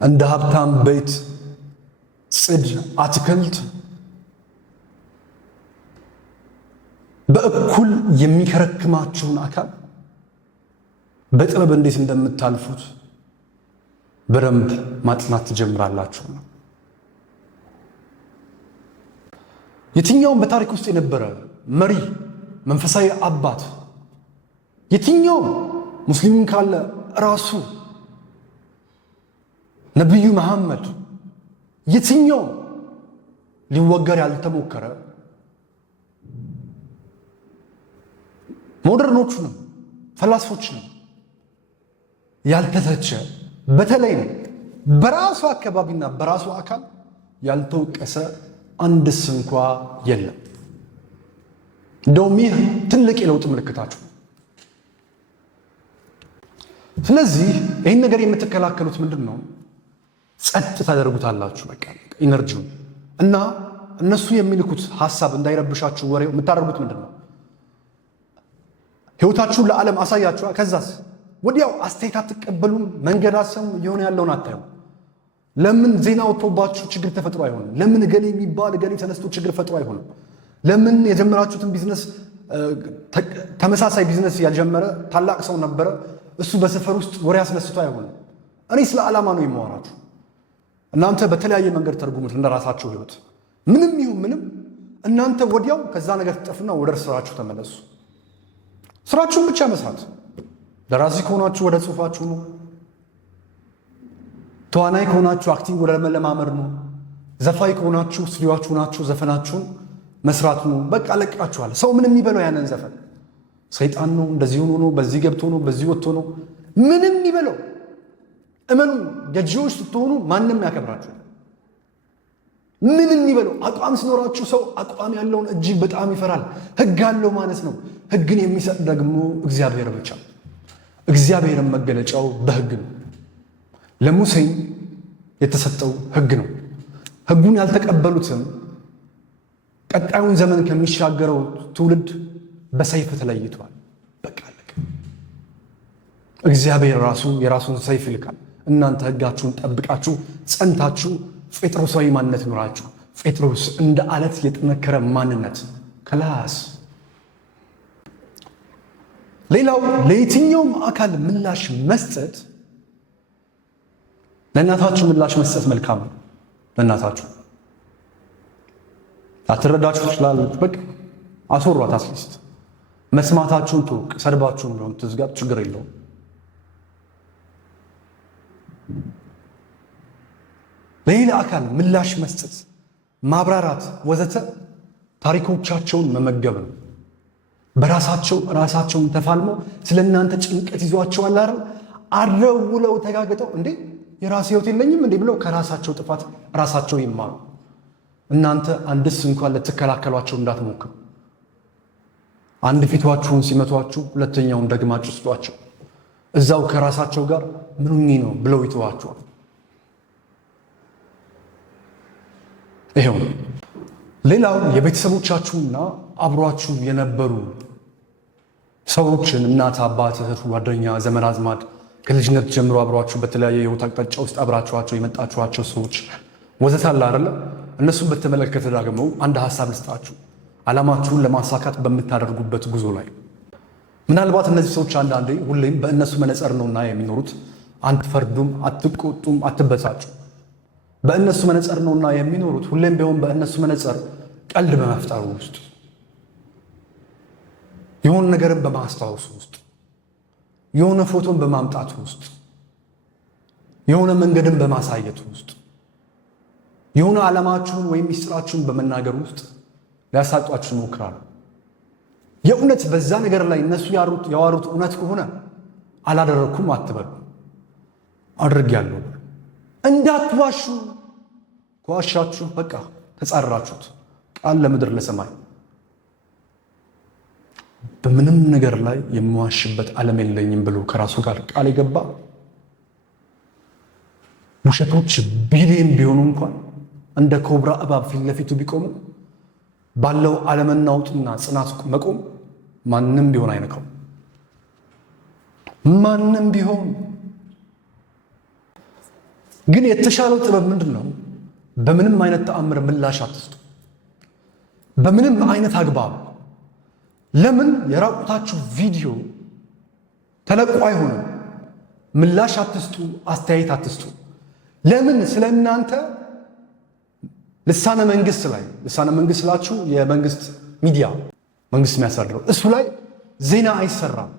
እንደ ሀብታም ቤት፣ ጽድ፣ አትክልት በእኩል የሚከረክማችሁን አካል በጥበብ እንዴት እንደምታልፉት በደንብ ማጥናት ትጀምራላችሁ ነው። የትኛውም በታሪክ ውስጥ የነበረ መሪ፣ መንፈሳዊ አባት፣ የትኛውም ሙስሊም ካለ ራሱ ነቢዩ መሐመድ፣ የትኛውም ሊወገር ያልተሞከረ ሞደርኖቹንም ፈላስፎችንም ያልተተቸ በተለይ በራሱ አካባቢና በራሱ አካል ያልተወቀሰ አንድስ እንኳ የለም። እንደውም ይህ ትልቅ የለውጥ ምልክታችሁ። ስለዚህ ይህን ነገር የምትከላከሉት ምንድን ነው? ጸጥ ታደርጉታላችሁ። በቃ ኢነርጂውን እና እነሱ የሚልኩት ሀሳብ እንዳይረብሻችሁ ወሬው የምታደርጉት ምንድን ነው? ህይወታችሁን ለዓለም አሳያችኋ። ከዛስ ወዲያው አስተያየት አትቀበሉም። መንገድ አሰሙ እየሆነ ያለውን አታዩ። ለምን ዜና ወጥቶባችሁ ችግር ተፈጥሮ አይሆንም? ለምን ገሌ የሚባል ገሌ ተነስቶ ችግር ፈጥሮ አይሆንም? ለምን የጀመራችሁትን ቢዝነስ ተመሳሳይ ቢዝነስ ያልጀመረ ታላቅ ሰው ነበረ፣ እሱ በሰፈር ውስጥ ወሬ አስነስቶ አይሆንም? እኔ ስለ ዓላማ ነው የማወራችሁ። እናንተ በተለያየ መንገድ ተርጉሙት እንደራሳችሁ ህይወት። ምንም ይሁን ምንም እናንተ ወዲያው ከዛ ነገር ትጠፉና ወደ ስራችሁ ተመለሱ። ስራችሁን ብቻ መስራት። ደራሲ ከሆናችሁ ወደ ጽሁፋችሁ ነው። ተዋናይ ከሆናችሁ አክቲንግ ወደ መለማመድ ነው። ዘፋኝ ከሆናችሁ ስቱዲዮአችሁ ናችሁ ዘፈናችሁን መስራት ነው። በቃ ለቃችኋል። ሰው ምን የሚበለው ያንን ዘፈን ሰይጣን ነው፣ እንደዚህ ሆኖ ነው፣ በዚህ ገብቶ ነው፣ በዚህ ወጥቶ ነው፣ ምንም የሚበለው እመኑ። ገዢዎች ስትሆኑ ማንም ያከብራችሁ። ምንም የሚበለው አቋም ሲኖራችሁ ሰው አቋም ያለውን እጅግ በጣም ይፈራል። ሕግ አለው ማለት ነው። ሕግን የሚሰጥ ደግሞ እግዚአብሔር ብቻ። እግዚአብሔርን መገለጫው በሕግ ነው። ለሙሴም የተሰጠው ሕግ ነው። ሕጉን ያልተቀበሉትም ቀጣዩን ዘመን ከሚሻገረው ትውልድ በሰይፍ ተለይቷል። በቃ አለቀ። እግዚአብሔር ራሱ የራሱን ሰይፍ ይልካል። እናንተ ሕጋችሁን ጠብቃችሁ ጸንታችሁ ጴጥሮሳዊ ማንነት ኖራችሁ፣ ጴጥሮስ እንደ አለት የጠነከረ ማንነት ከላስ። ሌላው ለየትኛውም አካል ምላሽ መስጠት፣ ለእናታችሁ ምላሽ መስጠት መልካም ነው። ለእናታችሁ አትረዳችሁ ትችላለች። በቃ አስወሯት። አትሊስት መስማታችሁን ትወቅ። ሰድባችሁን ቢሆን ትዝጋት፣ ችግር የለውም። ለሌላ አካል ምላሽ መስጠት፣ ማብራራት ወዘተ ታሪኮቻቸውን መመገብ ነው። ራሳቸውን ተፋልመው ስለ እናንተ ጭንቀት ይዟቸዋል አይደል? አድረው ውለው ተጋግጠው እንዴ የራሴ ህይወት የለኝም እንዴ ብለው ከራሳቸው ጥፋት ራሳቸው ይማሩ። እናንተ አንድስ እንኳን ልትከላከሏቸው እንዳትሞክሩ። አንድ ፊቷችሁን ሲመቷችሁ ሁለተኛውን ደግማችሁ ስጧቸው። እዛው ከራሳቸው ጋር ምኑኝ ነው ብለው ይተዋቸዋል። ይሄው ነው። ሌላው የቤተሰቦቻችሁና አብሯችሁ የነበሩ ሰዎችን እናት፣ አባት፣ እህት፣ ጓደኛ፣ ዘመድ አዝማድ ከልጅነት ጀምሮ አብሯችሁ በተለያየ የህይወት አቅጣጫ ውስጥ አብራችኋቸው የመጣችኋቸው ሰዎች ወዘተ አለ አይደለ? እነሱን በተመለከተ ደግሞ አንድ ሐሳብ ልስጣችሁ። ዓላማችሁን ለማሳካት በምታደርጉበት ጉዞ ላይ ምናልባት እነዚህ ሰዎች አንዳንዴ ሁሌም በእነሱ መነጽር ነውና የሚኖሩት። አትፈርዱም፣ አትቆጡም፣ አትበሳጩ። በእነሱ መነጽር ነውና የሚኖሩት። ሁሌም ቢሆን በእነሱ መነጽር ቀልድ በመፍጠሩ ውስጥ፣ የሆነ ነገርን በማስታወሱ ውስጥ፣ የሆነ ፎቶን በማምጣቱ ውስጥ፣ የሆነ መንገድን በማሳየቱ ውስጥ፣ የሆነ ዓላማችሁን ወይም ሚስጥራችሁን በመናገር ውስጥ ሊያሳጧችሁ ይሞክራሉ። የእውነት በዛ ነገር ላይ እነሱ ያዋሩት እውነት ከሆነ አላደረኩም አትበሉ። አድርጌያለሁ እንዳትዋሹ። ከዋሻችሁ በቃ ተጻራችሁት። ቃል ለምድር ለሰማይ። በምንም ነገር ላይ የምዋሽበት ዓለም የለኝም ብሎ ከራሱ ጋር ቃል የገባ ውሸቶች ቢሊየን ቢሆኑ እንኳን እንደ ኮብራ እባብ ፊት ለፊቱ ቢቆሙ ባለው አለመናወጥና ጽናት መቆም ማንም ቢሆን አይነካው። ማንም ቢሆን ግን የተሻለው ጥበብ ምንድን ነው? በምንም አይነት ተአምር ምላሽ አትስጡ። በምንም አይነት አግባብ። ለምን የራቁታችሁ ቪዲዮ ተለቆ አይሆንም? ምላሽ አትስጡ፣ አስተያየት አትስጡ። ለምን ስለ እናንተ ልሳነ መንግስት ላይ ልሳነ መንግስት ስላችሁ የመንግስት ሚዲያ መንግስት የሚያሳድረው እሱ ላይ ዜና አይሰራም?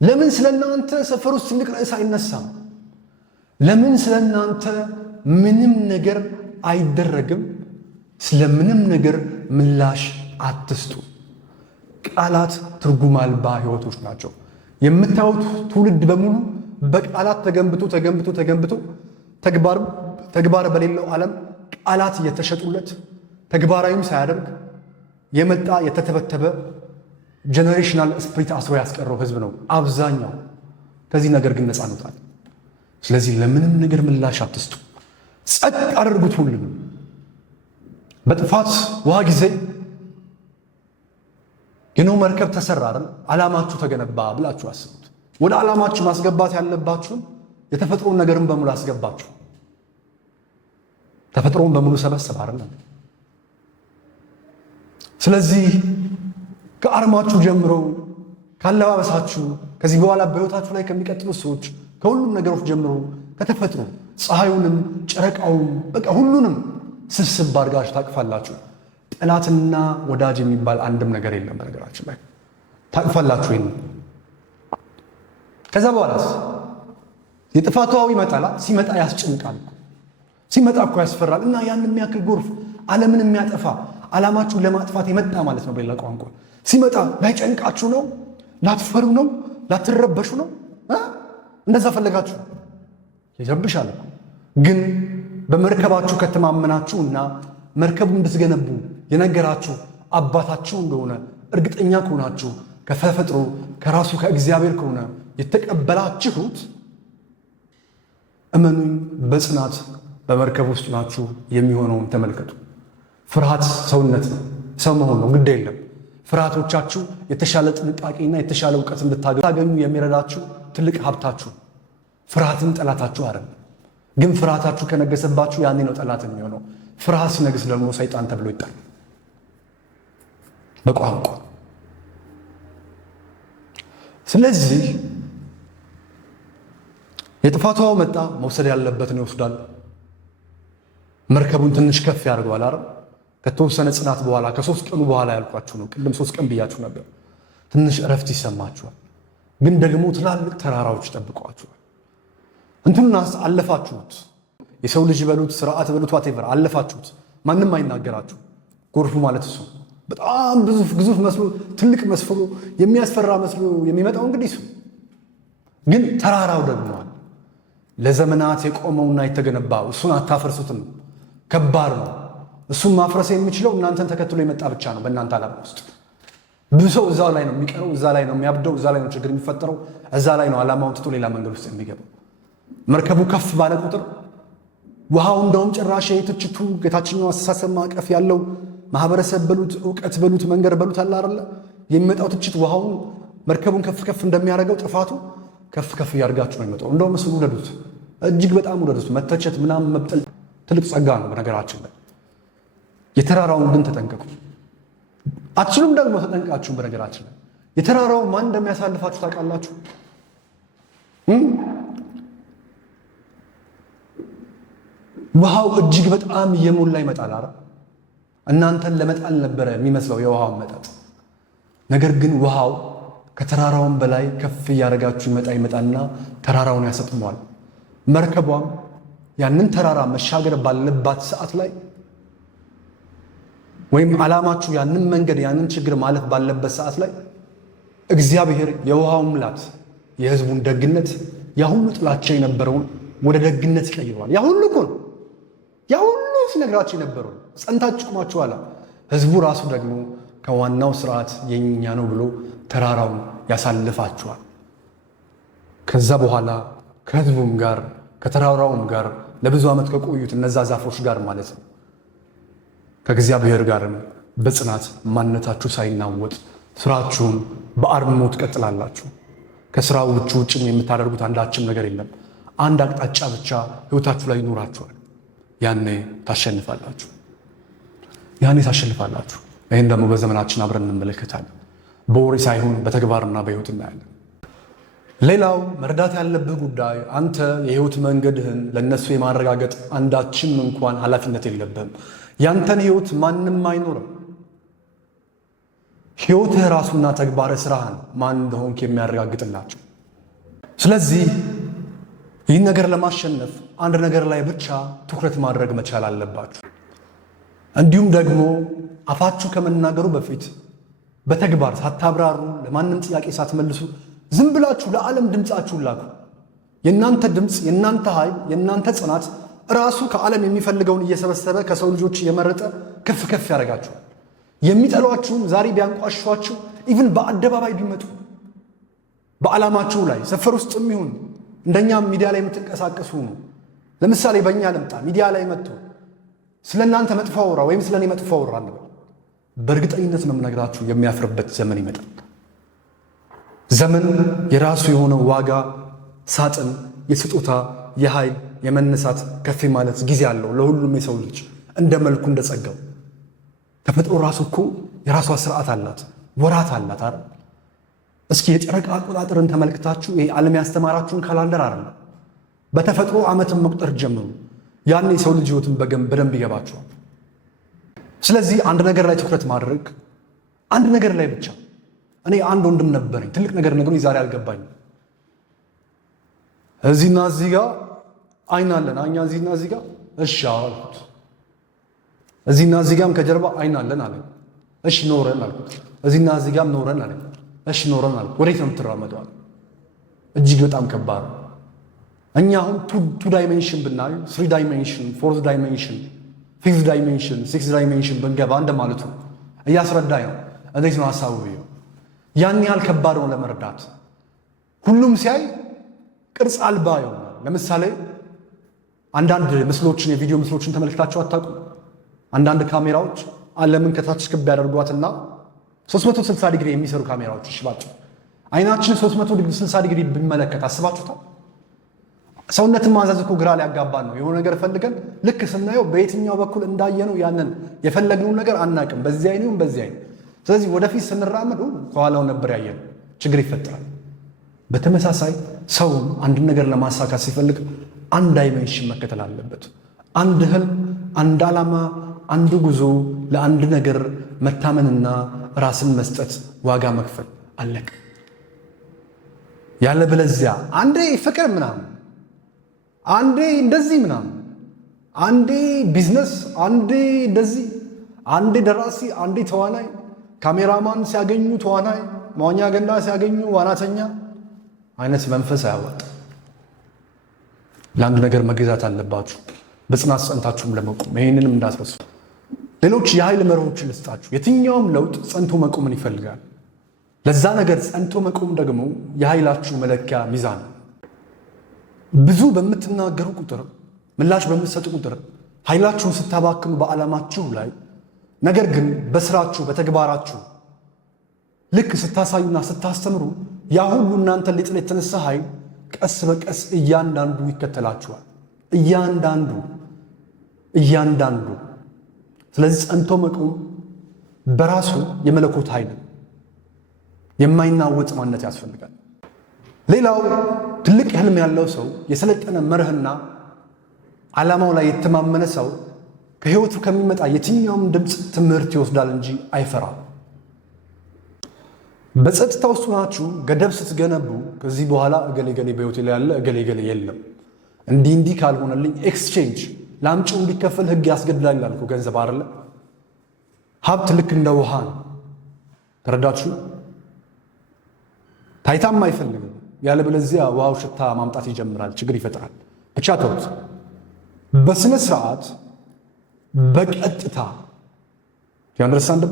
ለምን ስለ እናንተ ሰፈር ውስጥ ትልቅ ርዕስ አይነሳም? ለምን ስለ እናንተ ምንም ነገር አይደረግም? ስለምንም ነገር ምላሽ አትስጡ። ቃላት ትርጉም አልባ ህይወቶች ናቸው። የምታዩት ትውልድ በሙሉ በቃላት ተገንብቶ ተግባር በሌለው ዓለም ቃላት እየተሸጡለት ተግባራዊም ሳያደርግ የመጣ የተተበተበ ጀነሬሽናል ስፕሪት አስሮ ያስቀረው ህዝብ ነው አብዛኛው። ከዚህ ነገር ግን ነፃ እንውጣለን። ስለዚህ ለምንም ነገር ምላሽ አትስጡ። ጸጥ አድርጉት። ሁሉንም በጥፋት ውሃ ጊዜ የኖህ መርከብ ተሰራ አይደል? ዓላማችሁ ተገነባ ብላችሁ አስቡት። ወደ ዓላማችሁ ማስገባት ያለባችሁን የተፈጥሮን ነገርን በሙሉ አስገባችሁ። ተፈጥሮን በሙሉ ሰበሰብ አይደል? ስለዚህ ከአርማችሁ ጀምሮ ካለባበሳችሁ፣ ከዚህ በኋላ በህይወታችሁ ላይ ከሚቀጥሉት ሰዎች፣ ከሁሉም ነገሮች ጀምሮ ከተፈጥሮ ፀሐዩንም ጨረቃውን በቃ ሁሉንም ስብስብ አድርጋችሁ ታቅፋላችሁ። ጠላትና ወዳጅ የሚባል አንድም ነገር የለም። በነገራችን ላይ ታቅፋላችሁ። ይሄን ከዛ በኋላስ የጥፋቷው ይመጣል። ሲመጣ ያስጨንቃል፣ ሲመጣ እኮ ያስፈራል። እና ያን የሚያክል ጎርፍ ዓለምን የሚያጠፋ ዓላማችሁን ለማጥፋት የመጣ ማለት ነው። በሌላ ቋንቋ ሲመጣ ላይጨንቃችሁ ነው? ላትፈሩ ነው? ላትረበሹ ነው? እንደዛ ፈለጋችሁ? ይረብሻል። ግን በመርከባችሁ ከተማመናችሁ እና መርከቡ እንድትገነቡ የነገራችሁ አባታችሁ እንደሆነ እርግጠኛ ከሆናችሁ ከተፈጥሮ ከራሱ ከእግዚአብሔር ከሆነ የተቀበላችሁት፣ እመኑኝ በጽናት በመርከብ ውስጥ ናችሁ የሚሆነውን ተመልከቱ። ፍርሃት ሰውነት ነው፣ ሰው መሆን ነው፣ ግድ የለም። ፍርሃቶቻችሁ የተሻለ ጥንቃቄና የተሻለ እውቀት እንድታገኙ የሚረዳችሁ ትልቅ ሀብታችሁ። ፍርሃትን ጠላታችሁ አይደለም፣ ግን ፍርሃታችሁ ከነገሰባችሁ ያኔ ነው ጠላት የሚሆነው። ፍርሃት ሲነግስ ደግሞ ሰይጣን ተብሎ ይጠራል በቋንቋ። ስለዚህ የጥፋቷ መጣ፣ መውሰድ ያለበትን ይወስዳል። መርከቡን ትንሽ ከፍ ያደርገዋል አይደል? ከተወሰነ ጽናት በኋላ ከ3 ቀኑ በኋላ ያልኳችሁ ነው። ቅድም 3 ቀን ብያችሁ ነበር። ትንሽ እረፍት ይሰማችኋል፣ ግን ደግሞ ትላልቅ ተራራዎች ይጠብቋችኋል። እንትኑናስ አለፋችሁት። የሰው ልጅ በሉት ስርዓት በሉት ዋቴቨር አለፋችሁት። ማንም አይናገራችሁ። ጎርፉ ማለት እሱ በጣም ግዙፍ መስሎ ትልቅ መስሎ የሚያስፈራ መስሎ የሚመጣው እንግዲህ እሱ ግን ተራራው ደግሞ ለዘመናት የቆመውና የተገነባው እሱን አታፈርሱትም። ከባድ ነው። እሱን ማፍረስ የሚችለው እናንተን ተከትሎ የመጣ ብቻ ነው። በእናንተ ዓላማ ውስጥ ብዙ ሰው እዛው ላይ ነው የሚቀረው፣ እዛ ላይ ነው የሚያብደው፣ እዛ ላይ ነው ችግር የሚፈጠረው፣ እዛ ላይ ነው ዓላማውን ትቶ ሌላ መንገድ ውስጥ የሚገባው። መርከቡ ከፍ ባለ ቁጥር ውሃው እንደውም ጭራሽ የትችቱ የታችኛው አስተሳሰብ ማዕቀፍ ያለው ማህበረሰብ በሉት እውቀት በሉት መንገድ በሉት አለ አይደለ? የሚመጣው ትችት ውሃውን መርከቡን ከፍ ከፍ እንደሚያደርገው ጥፋቱ ከፍ ከፍ እያደርጋችሁ ነው የሚመጣው። እንደውም እሱን ውደዱት፣ እጅግ በጣም ውደዱት። መተቸት ምናምን መብጠል ትልቅ ጸጋ ነው በነገራችን ላይ። የተራራውን ግን ተጠንቀቁ። አትችሉም ደግሞ ተጠንቃችሁ። በነገራችን ላይ የተራራው ማን እንደሚያሳልፋችሁ ታውቃላችሁ? ውሃው እጅግ በጣም እየሞላ ይመጣል። አረ እናንተን ለመጣል ነበረ የሚመስለው የውሃው መጠጥ። ነገር ግን ውሃው ከተራራውን በላይ ከፍ እያደረጋችሁ ይመጣና ተራራውን ያሰጥመዋል። መርከቧም ያንን ተራራ መሻገር ባለባት ሰዓት ላይ ወይም ዓላማችሁ ያንን መንገድ ያንን ችግር ማለፍ ባለበት ሰዓት ላይ እግዚአብሔር የውሃውን ሙላት የሕዝቡን ደግነት ያ ሁሉ ጥላቻ የነበረውን ወደ ደግነት ይቀይረዋል። ያ ሁሉ እኮ ነው ያ ሁሉ ሲነግራችሁ የነበረው ጸንታችሁ ቆማችኋል። ሕዝቡ ራሱ ደግሞ ከዋናው ስርዓት የኛ ነው ብሎ ተራራውን ያሳልፋችኋል። ከዛ በኋላ ከሕዝቡም ጋር ከተራራውም ጋር ለብዙ ዓመት ከቆዩት እነዛ ዛፎች ጋር ማለት ነው ከእግዚአብሔር ጋርም በጽናት ማንነታችሁ ሳይናወጥ ስራችሁን በአርምሞ ትቀጥላላችሁ። ከስራው ውጭም የምታደርጉት አንዳችም ነገር የለም። አንድ አቅጣጫ ብቻ ህይወታችሁ ላይ ይኖራችኋል። ያኔ ታሸንፋላችሁ። ይህን ደግሞ በዘመናችን አብረን እንመለከታለን። በወሬ ሳይሆን በተግባርና በህይወት እናያለን። ሌላው መረዳት ያለብህ ጉዳይ አንተ የህይወት መንገድህን ለነሱ የማረጋገጥ አንዳችም እንኳን ኃላፊነት የለብህም። ያንተን ህይወት ማንም አይኖርም። ህይወትህ ራሱና ተግባርህ ስራህን ማን እንደሆንክ የሚያረጋግጥላቸው። ስለዚህ ይህን ነገር ለማሸነፍ አንድ ነገር ላይ ብቻ ትኩረት ማድረግ መቻል አለባችሁ። እንዲሁም ደግሞ አፋችሁ ከመናገሩ በፊት በተግባር ሳታብራሩ ለማንም ጥያቄ ሳትመልሱ ዝም ብላችሁ ለዓለም ድምፃችሁን ላኩ። የእናንተ ድምፅ፣ የእናንተ ኃይል፣ የእናንተ ጽናት ራሱ ከዓለም የሚፈልገውን እየሰበሰበ ከሰው ልጆች እየመረጠ ከፍ ከፍ ያደርጋችኋል። የሚጠሏችሁም ዛሬ ቢያንቋሿችሁ ኢቭን በአደባባይ ቢመጡ በዓላማችሁ ላይ ሰፈር ውስጥ የሚሆን እንደኛም ሚዲያ ላይ የምትንቀሳቀሱ ነው። ለምሳሌ በእኛ ልምጣ። ሚዲያ ላይ መጥቶ ስለ እናንተ መጥፎ አውራ ወይም ስለ እኔ መጥፎ አውራ አለ። በእርግጠኝነት ነው የምነግራችሁ የሚያፍርበት ዘመን ይመጣል። ዘመን የራሱ የሆነ ዋጋ ሳጥን፣ የስጦታ፣ የኃይል፣ የመነሳት ከፍ ማለት ጊዜ አለው ለሁሉም የሰው ልጅ እንደ መልኩ እንደ ጸጋው። ተፈጥሮ ራሱ እኮ የራሷ ስርዓት አላት፣ ወራት አላት አይደል? እስኪ የጨረቃ አቆጣጠርን ተመልክታችሁ ይሄ ዓለም ያስተማራችሁን ካላንደር አይደለም፣ በተፈጥሮ ዓመትን መቁጠር ጀምሩ። ያን የሰው ልጅ ህይወትን በደንብ ይገባችኋል። ስለዚህ አንድ ነገር ላይ ትኩረት ማድረግ፣ አንድ ነገር ላይ ብቻ። እኔ አንድ ወንድም ነበረኝ ትልቅ ነገር ነግሮኝ ዛሬ አልገባኝም። እዚህና እዚህ ጋር አይን አለን። እኛ እዚህና እዚህ ጋር እሺ አልኩት። እዚህና እዚህ ጋርም ከጀርባ አይን አለን አለኝ። እሺ ኖረን አልኩት። እዚህና እዚህ ጋርም ኖረን አለኝ። እሺ ኖረን አልኩት። ወዴት ነው የምትራመደው? እጅግ በጣም ከባድ ነው። እኛ አሁን ቱ ዳይሜንሽን ብናይ 3 ዳይሜንሽን 4 ዳይሜንሽን 5 ዳይሜንሽን 6 ዳይሜንሽን ብንገባ እንደማለቱ እያስረዳኝ ነው። እንዴት ነው ሀሳቡ? ያን ያህል ከባድ ነው ለመረዳት። ሁሉም ሲያይ ቅርጽ አልባ ይሆናል። ለምሳሌ አንዳንድ ምስሎችን የቪዲዮ ምስሎችን ተመልክታችሁ አታውቁም? አንዳንድ ካሜራዎች ዓለምን ከታች ክብ ያደርጓትና 360 ዲግሪ የሚሰሩ ካሜራዎች ይሽባቸው አይናችን 360 ዲግሪ ቢመለከት አስባችሁታል? ሰውነትን ማዘዝ እኮ ግራ ሊያጋባን ነው። የሆነ ነገር ፈልገን ልክ ስናየው በየትኛው በኩል እንዳየነው ያንን የፈለግነውን ነገር አናቅም። በዚህ አይነውም በዚህ አይነ። ስለዚህ ወደፊት ስንራመድ ከኋላው ነበር ያየነው፣ ችግር ይፈጠራል። በተመሳሳይ ሰውም አንድ ነገር ለማሳካት ሲፈልግ አንድ ዳይሜንሽን መከተል አለበት። አንድ ህልም፣ አንድ ዓላማ፣ አንድ ጉዞ፣ ለአንድ ነገር መታመንና ራስን መስጠት፣ ዋጋ መክፈል አለቅ። ያለበለዚያ አንዴ ፍቅር ምናምን፣ አንዴ እንደዚህ ምናምን፣ አንዴ ቢዝነስ፣ አንዴ እንደዚህ፣ አንዴ ደራሲ፣ አንዴ ተዋናይ፣ ካሜራማን ሲያገኙ ተዋናይ፣ መዋኛ ገንዳ ሲያገኙ ዋናተኛ አይነት መንፈስ አያዋጥ። ለአንድ ነገር መገዛት አለባችሁ፣ በጽናት ጸንታችሁም ለመቆም። ይህንንም እንዳትረሱ። ሌሎች የኃይል መርሆችን ልስጣችሁ። የትኛውም ለውጥ ጸንቶ መቆምን ይፈልጋል። ለዛ ነገር ጸንቶ መቆም ደግሞ የኃይላችሁ መለኪያ ሚዛን ነው። ብዙ በምትናገሩ ቁጥር፣ ምላሽ በምትሰጡ ቁጥር ኃይላችሁን ስታባክኑ በዓላማችሁ ላይ፣ ነገር ግን በስራችሁ በተግባራችሁ ልክ ስታሳዩና ስታስተምሩ ያ ሁሉ እናንተ ሊጥል የተነሳ ኃይል ቀስ በቀስ እያንዳንዱ ይከተላችኋል። እያንዳንዱ። ስለዚህ ጸንቶ መቆም በራሱ የመለኮት ኃይል የማይናወጥ ማንነት ያስፈልጋል። ሌላው ትልቅ ህልም ያለው ሰው፣ የሰለጠነ መርህና ዓላማው ላይ የተማመነ ሰው ከህይወቱ ከሚመጣ የትኛውም ድምፅ ትምህርት ይወስዳል እንጂ አይፈራም። በጸጥታ ውስጥ ናችሁ ገደብ ስትገነቡ ከዚህ በኋላ እገሌ ገሌ በህይወቴ ላይ ያለ እገሌ ገሌ የለም፣ እንዲህ ካልሆነልኝ ኤክስቼንጅ ላምጪው እንዲከፈል ህግ ያስገድዳል ይላል እኮ ገንዘብ አይደለ? ሀብት ልክ እንደ ውሃ ነው። ተረዳችሁ? ታይታም አይፈልግም። ያለበለዚያ ውሃው ሽታ ማምጣት ይጀምራል፣ ችግር ይፈጥራል። ብቻ ተውት። በስነ ስርዓት በቀጥታ ያንደርሳንደ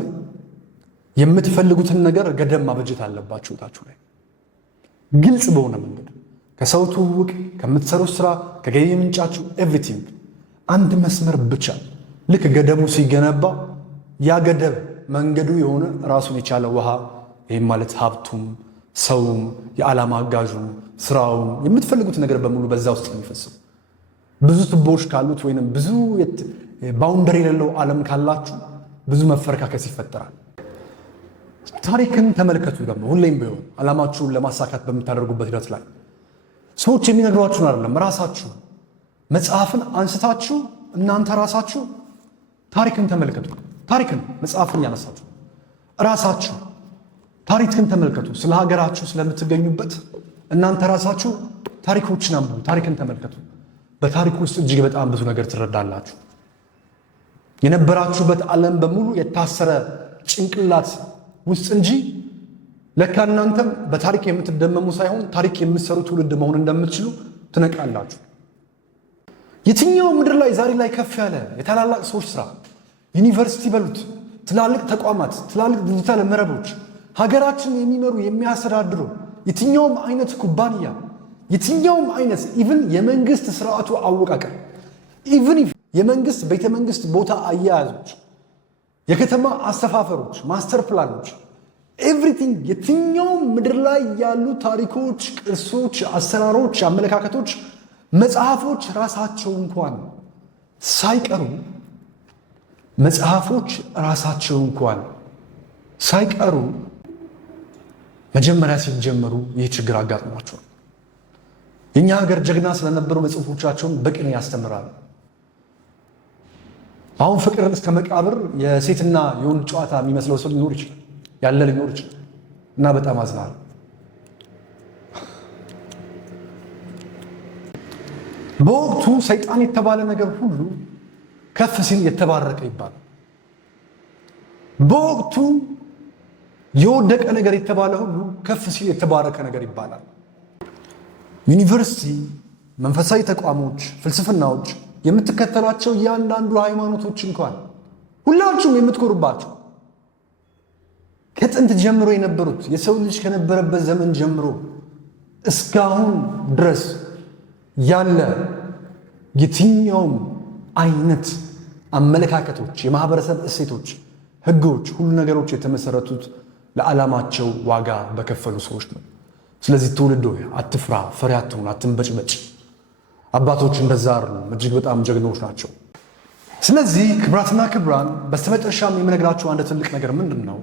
የምትፈልጉትን ነገር ገደብ ማበጀት አለባችሁ። ታችሁ ላይ ግልጽ በሆነ መንገድ ከሰው ትውውቅ፣ ከምትሰሩት ስራ፣ ከገቢ ምንጫችሁ ኤቭሪቲንግ አንድ መስመር ብቻ። ልክ ገደቡ ሲገነባ ያ ገደብ መንገዱ የሆነ ራሱን የቻለ ውሃ፣ ይህም ማለት ሀብቱም፣ ሰውም፣ የዓላማ አጋዡም፣ ስራውም፣ የምትፈልጉት ነገር በሙሉ በዛ ውስጥ የሚፈስም። ብዙ ቱቦዎች ካሉት ወይንም ብዙ ባውንደሪ የሌለው ዓለም ካላችሁ ብዙ መፈረካከስ ይፈጠራል። ታሪክን ተመልከቱ። ደግሞ ሁሌም ቢሆን ዓላማችሁን ለማሳካት በምታደርጉበት ሂደት ላይ ሰዎች የሚነግሯችሁን አይደለም፣ ራሳችሁ መጽሐፍን አንስታችሁ እናንተ ራሳችሁ ታሪክን ተመልከቱ። ታሪክን መጽሐፍን ያነሳችሁ ራሳችሁ ታሪክን ተመልከቱ። ስለ ሀገራችሁ ስለምትገኙበት እናንተ ራሳችሁ ታሪኮችን አንብቡ፣ ታሪክን ተመልከቱ። በታሪክ ውስጥ እጅግ በጣም ብዙ ነገር ትረዳላችሁ። የነበራችሁበት ዓለም በሙሉ የታሰረ ጭንቅላት ውስጥ እንጂ ለካ እናንተም በታሪክ የምትደመሙ ሳይሆን ታሪክ የምትሰሩ ትውልድ መሆን እንደምትችሉ ትነቃላችሁ። የትኛው ምድር ላይ ዛሬ ላይ ከፍ ያለ የታላላቅ ሰዎች ስራ፣ ዩኒቨርሲቲ በሉት፣ ትላልቅ ተቋማት፣ ትላልቅ ዲጂታል መረቦች፣ ሀገራችን የሚመሩ የሚያስተዳድሩ የትኛውም አይነት ኩባንያ፣ የትኛውም አይነት ኢቭን የመንግስት ስርዓቱ አወቃቀር፣ ኢቭን የመንግስት ቤተ መንግስት ቦታ አያያዞች፣ የከተማ አሰፋፈሮች፣ ማስተር ፕላኖች፣ ኤቭሪቲንግ የትኛውም ምድር ላይ ያሉ ታሪኮች፣ ቅርሶች፣ አሰራሮች፣ አመለካከቶች፣ መጽሐፎች ራሳቸው እንኳን ሳይቀሩ መጀመሪያ ሲጀመሩ ይህ ችግር አጋጥሟቸው የኛ ሀገር ጀግና ስለነበሩ መጽሐፎቻቸውን በቅኔ ያስተምራሉ። አሁን ፍቅር እስከ መቃብር የሴትና የወንድ ጨዋታ የሚመስለው ሰው ሊኖር ይችላል፣ ያለ ሊኖር ይችላል። እና በጣም አዝናለሁ። በወቅቱ ሰይጣን የተባለ ነገር ሁሉ ከፍ ሲል የተባረከ ይባላል። በወቅቱ የወደቀ ነገር የተባለ ሁሉ ከፍ ሲል የተባረከ ነገር ይባላል። ዩኒቨርሲቲ፣ መንፈሳዊ ተቋሞች፣ ፍልስፍናዎች፣ የምትከተሏቸው እያንዳንዱ ሃይማኖቶች እንኳን ሁላችሁም የምትኮሩባቸው ከጥንት ጀምሮ የነበሩት የሰው ልጅ ከነበረበት ዘመን ጀምሮ እስካሁን ድረስ ያለ የትኛውም አይነት አመለካከቶች፣ የማህበረሰብ እሴቶች፣ ህጎች፣ ሁሉ ነገሮች የተመሰረቱት ለዓላማቸው ዋጋ በከፈሉ ሰዎች ነው። ስለዚህ ትውልድ ሆይ አትፍራ፣ ፈሪ አትሁን፣ አትንበጭበጭ። አባቶች እንደዛ አይደሉም፣ እጅግ በጣም ጀግኖች ናቸው። ስለዚህ ክብራትና ክብራን፣ በስተመጨረሻም የምነግራችሁ አንድ ትልቅ ነገር ምንድን ነው?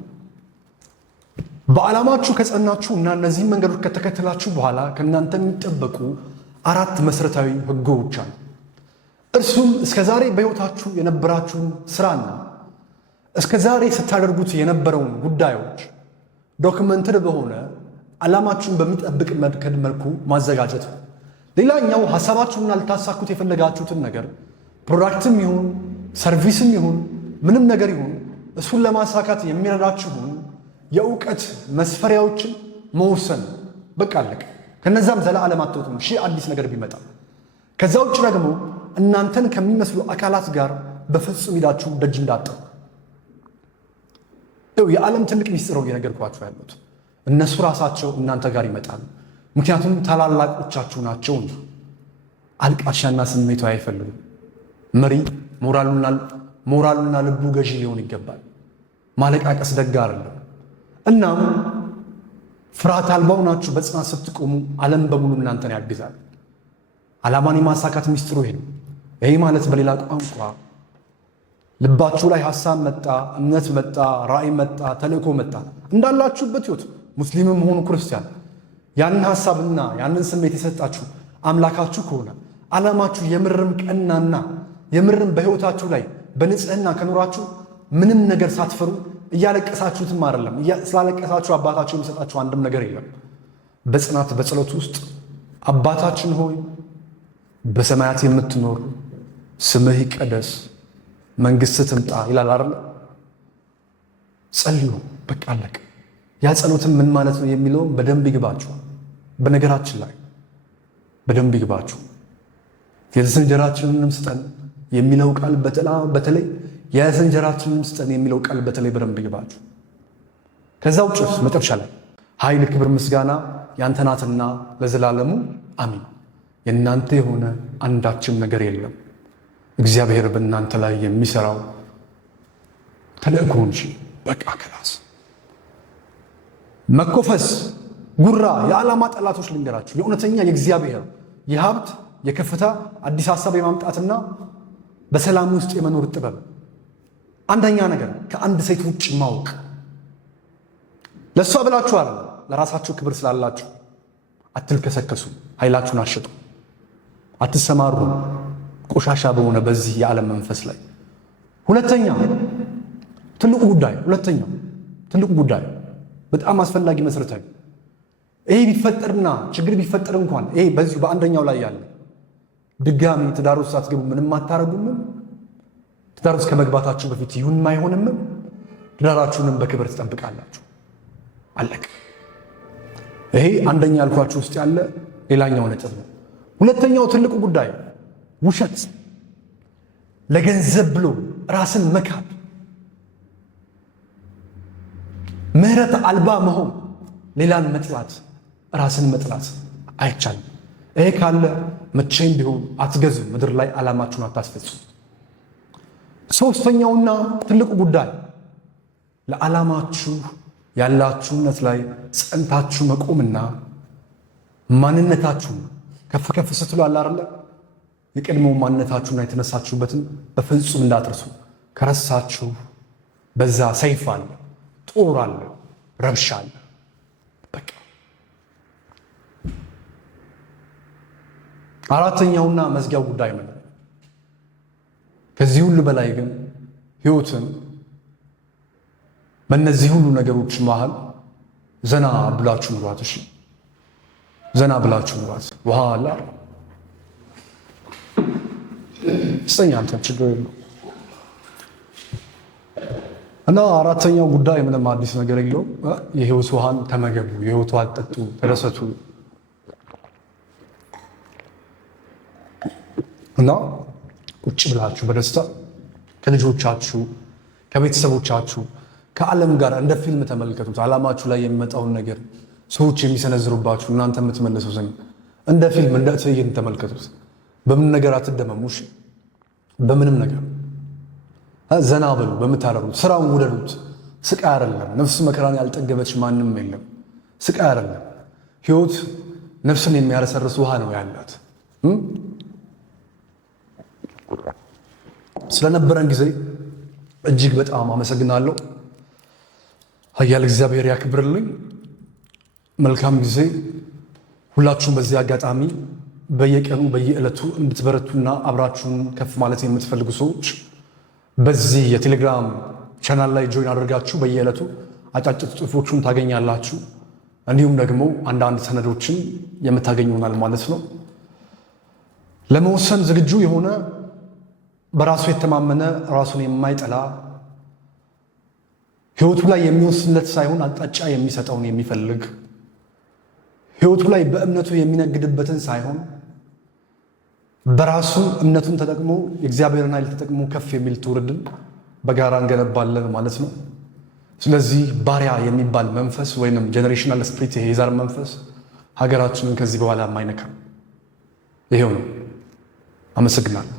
በዓላማችሁ ከጸናችሁ እና እነዚህን መንገዶች ከተከተላችሁ በኋላ ከእናንተ የሚጠበቁ 4 መሰረታዊ ህጎች አሉ። እርሱም እስከዛሬ በሕይወታችሁ የነበራችሁን ስራና እስከዛሬ ስታደርጉት የነበረውን ጉዳዮች ዶክመንትድ በሆነ ዓላማችሁን በሚጠብቅ መልኩ ማዘጋጀት ነው። ሌላኛው ሐሳባችሁና ልታሳኩት የፈለጋችሁትን ነገር ፕሮዳክትም ይሁን ሰርቪስም ይሁን ምንም ነገር ይሁን እሱን ለማሳካት የሚረዳችሁን የእውቀት መስፈሪያዎችን መወሰን። በቃ አለቀ። ከነዛም ዘላለም አትወጡም ሺህ አዲስ ነገር ቢመጣ። ከዛ ውጭ ደግሞ እናንተን ከሚመስሉ አካላት ጋር በፍጹም ሂዳችሁ ደጅ እንዳጠሩ። የዓለም ትልቅ ሚስጥረው እየነገርኳችሁ ያሉት እነሱ ራሳቸው እናንተ ጋር ይመጣሉ። ምክንያቱም ታላላቆቻችሁ ናቸውና። አልቃሻና ስሜቱ አይፈልጉም። መሪ ሞራሉና ልቡ ገዢ ሊሆን ይገባል። ማለቃቀስ ደግ አይደለም። እናም ፍርሃት አልባው ናችሁ በጽናት ስትቆሙ ዓለም በሙሉ እናንተን ያግዛል። ዓላማን የማሳካት ሚስጥሩ ይሄ ነው። ይሄ ማለት በሌላ ቋንቋ ልባችሁ ላይ ሐሳብ መጣ፣ እምነት መጣ፣ ራእይ መጣ፣ ተልእኮ መጣ፣ እንዳላችሁበት ሕይወት ሙስሊምም ሆኑ ክርስቲያን ያንን ሐሳብና ያንን ስሜት የሰጣችሁ አምላካችሁ ከሆነ ዓላማችሁ የምርም ቀናና የምርም በሕይወታችሁ ላይ በንጽህና ከኖራችሁ ምንም ነገር ሳትፈሩ እያለቀሳችሁትም አይደለም። ስላለቀሳችሁ አባታችሁ የሚሰጣችሁ አንድም ነገር የለም። በጽናት በጸሎት ውስጥ አባታችን ሆይ በሰማያት የምትኖር ስምህ ይቀደስ፣ መንግሥትህ ትምጣ ይላል አይደል? ጸልዩ። በቃ አለቀ። ያ ጸሎትም ምን ማለት ነው የሚለውም በደንብ ይግባችሁ። በነገራችን ላይ በደንብ ይግባችሁ። የዕለት እንጀራችንንም ስጠን የሚለው ቃል በተለይ የዕለት እንጀራችንንም ስጠን የሚለው ቃል በተለይ በደንብ ይግባችሁ። ከዛ ውጭስ መጨረሻ ላይ ኃይል፣ ክብር፣ ምስጋና ያንተ ናትና ለዘላለሙ አሚን። የእናንተ የሆነ አንዳችም ነገር የለም። እግዚአብሔር በእናንተ ላይ የሚሰራው ተልእኮ እንጂ። በቃ ከላስ መኮፈስ፣ ጉራ የዓላማ ጠላቶች ልንገራችሁ። የእውነተኛ የእግዚአብሔር የሀብት የከፍታ አዲስ ሐሳብ የማምጣትና በሰላም ውስጥ የመኖር ጥበብ። አንደኛ ነገር ከአንድ ሴት ውጭ ማወቅ። ለእሷ ብላችሁ አለ ለራሳችሁ ክብር ስላላችሁ አትልከሰከሱ፣ ኃይላችሁን አሽጡ፣ አትሰማሩ ቆሻሻ በሆነ በዚህ የዓለም መንፈስ ላይ። ሁለተኛው ትልቁ ጉዳይ በጣም አስፈላጊ መሰረታዊ፣ ይሄ ቢፈጠርና ችግር ቢፈጠር እንኳን ይሄ በዚሁ በአንደኛው ላይ ያለ ድጋሚ ትዳር ውስጥ ሳትገቡ ምንም አታረጉም። ትዳር ውስጥ ከመግባታችሁ በፊት ይሁንም አይሆንም ትዳራችሁንም በክብር ትጠብቃላችሁ። አለቀ። ይሄ አንደኛ ያልኳችሁ ውስጥ ያለ ሌላኛው ነጥብ ነው። ሁለተኛው ትልቁ ጉዳይ ውሸት፣ ለገንዘብ ብሎ ራስን መካድ፣ ምህረት አልባ መሆን፣ ሌላን መጥላት፣ ራስን መጥላት አይቻልም። ይሄ ካለ መቼም ቢሆን አትገዙም፣ ምድር ላይ ዓላማችሁን አታስፈጽሙ። ሶስተኛውና ትልቁ ጉዳይ ለዓላማችሁ ያላችሁነት ላይ ጸንታችሁ መቆምና ማንነታችሁን ከፍ ከፍ ስትሉ አለ አይደለ የቀድሞ ማንነታችሁና የተነሳችሁበትን በፍጹም እንዳትረሱ። ከረሳችሁ በዛ ሰይፍ አለ፣ ጦር አለ፣ ረብሻ አለ። በቃ አራተኛውና መዝጊያው ጉዳይ ምን? ከዚህ ሁሉ በላይ ግን ሕይወትን በእነዚህ ሁሉ ነገሮች መሃል ዘና ብላችሁ ኑሯት። እሺ ዘና ብላችሁ ኑሯት። ውሃ አለ ስጠኝ አንተ ችግር የለውም። እና አራተኛው ጉዳይ ምንም አዲስ ነገር የለውም። የህይወት ውሃን ተመገቡ፣ የህይወት ውሃን ጠጡ፣ ተደሰቱ። እና ቁጭ ብላችሁ በደስታ ከልጆቻችሁ፣ ከቤተሰቦቻችሁ፣ ከዓለም ጋር እንደ ፊልም ተመልከቱት። ዓላማችሁ ላይ የሚመጣውን ነገር ሰዎች የሚሰነዝሩባችሁ እናንተ የምትመልሱትን እንደ ፊልም እንደ ትዕይንት ተመልከቱት። በምን ነገር አትደመሙ። በምንም ነገር ዘና በሉ። በምታደርጉት ስራውን ውደዱት። ስቃይ አይደለም። ነፍስ መከራን ያልጠገበች ማንም የለም። ስቃይ አይደለም። ህይወት ነፍስን የሚያረሰርስ ውሃ ነው ያላት። ስለነበረን ጊዜ እጅግ በጣም አመሰግናለሁ። ኃያል እግዚአብሔር ያክብርልኝ። መልካም ጊዜ። ሁላችሁም በዚህ አጋጣሚ በየቀኑ በየዕለቱ እንድትበረቱና አብራችሁን ከፍ ማለት የምትፈልጉ ሰዎች በዚህ የቴሌግራም ቻናል ላይ ጆይን አድርጋችሁ በየዕለቱ አጫጭር ጽሑፎቹን ታገኛላችሁ። እንዲሁም ደግሞ አንዳንድ ሰነዶችን የምታገኙ ይሆናል ማለት ነው። ለመወሰን ዝግጁ የሆነ በራሱ የተማመነ ራሱን የማይጠላ ህይወቱ ላይ የሚወስንለት ሳይሆን አቅጣጫ የሚሰጠውን የሚፈልግ ህይወቱ ላይ በእምነቱ የሚነግድበትን ሳይሆን በራሱ እምነቱን ተጠቅሞ የእግዚአብሔርን ኃይል ተጠቅሞ ከፍ የሚል ትውልድን በጋራ እንገነባለን ማለት ነው። ስለዚህ ባሪያ የሚባል መንፈስ ወይንም ጄኔሬሽናል ስፕሪት፣ ይሄ የዛር መንፈስ ሀገራችንን ከዚህ በኋላ የማይነካ ይሄው ነው። አመሰግናለሁ።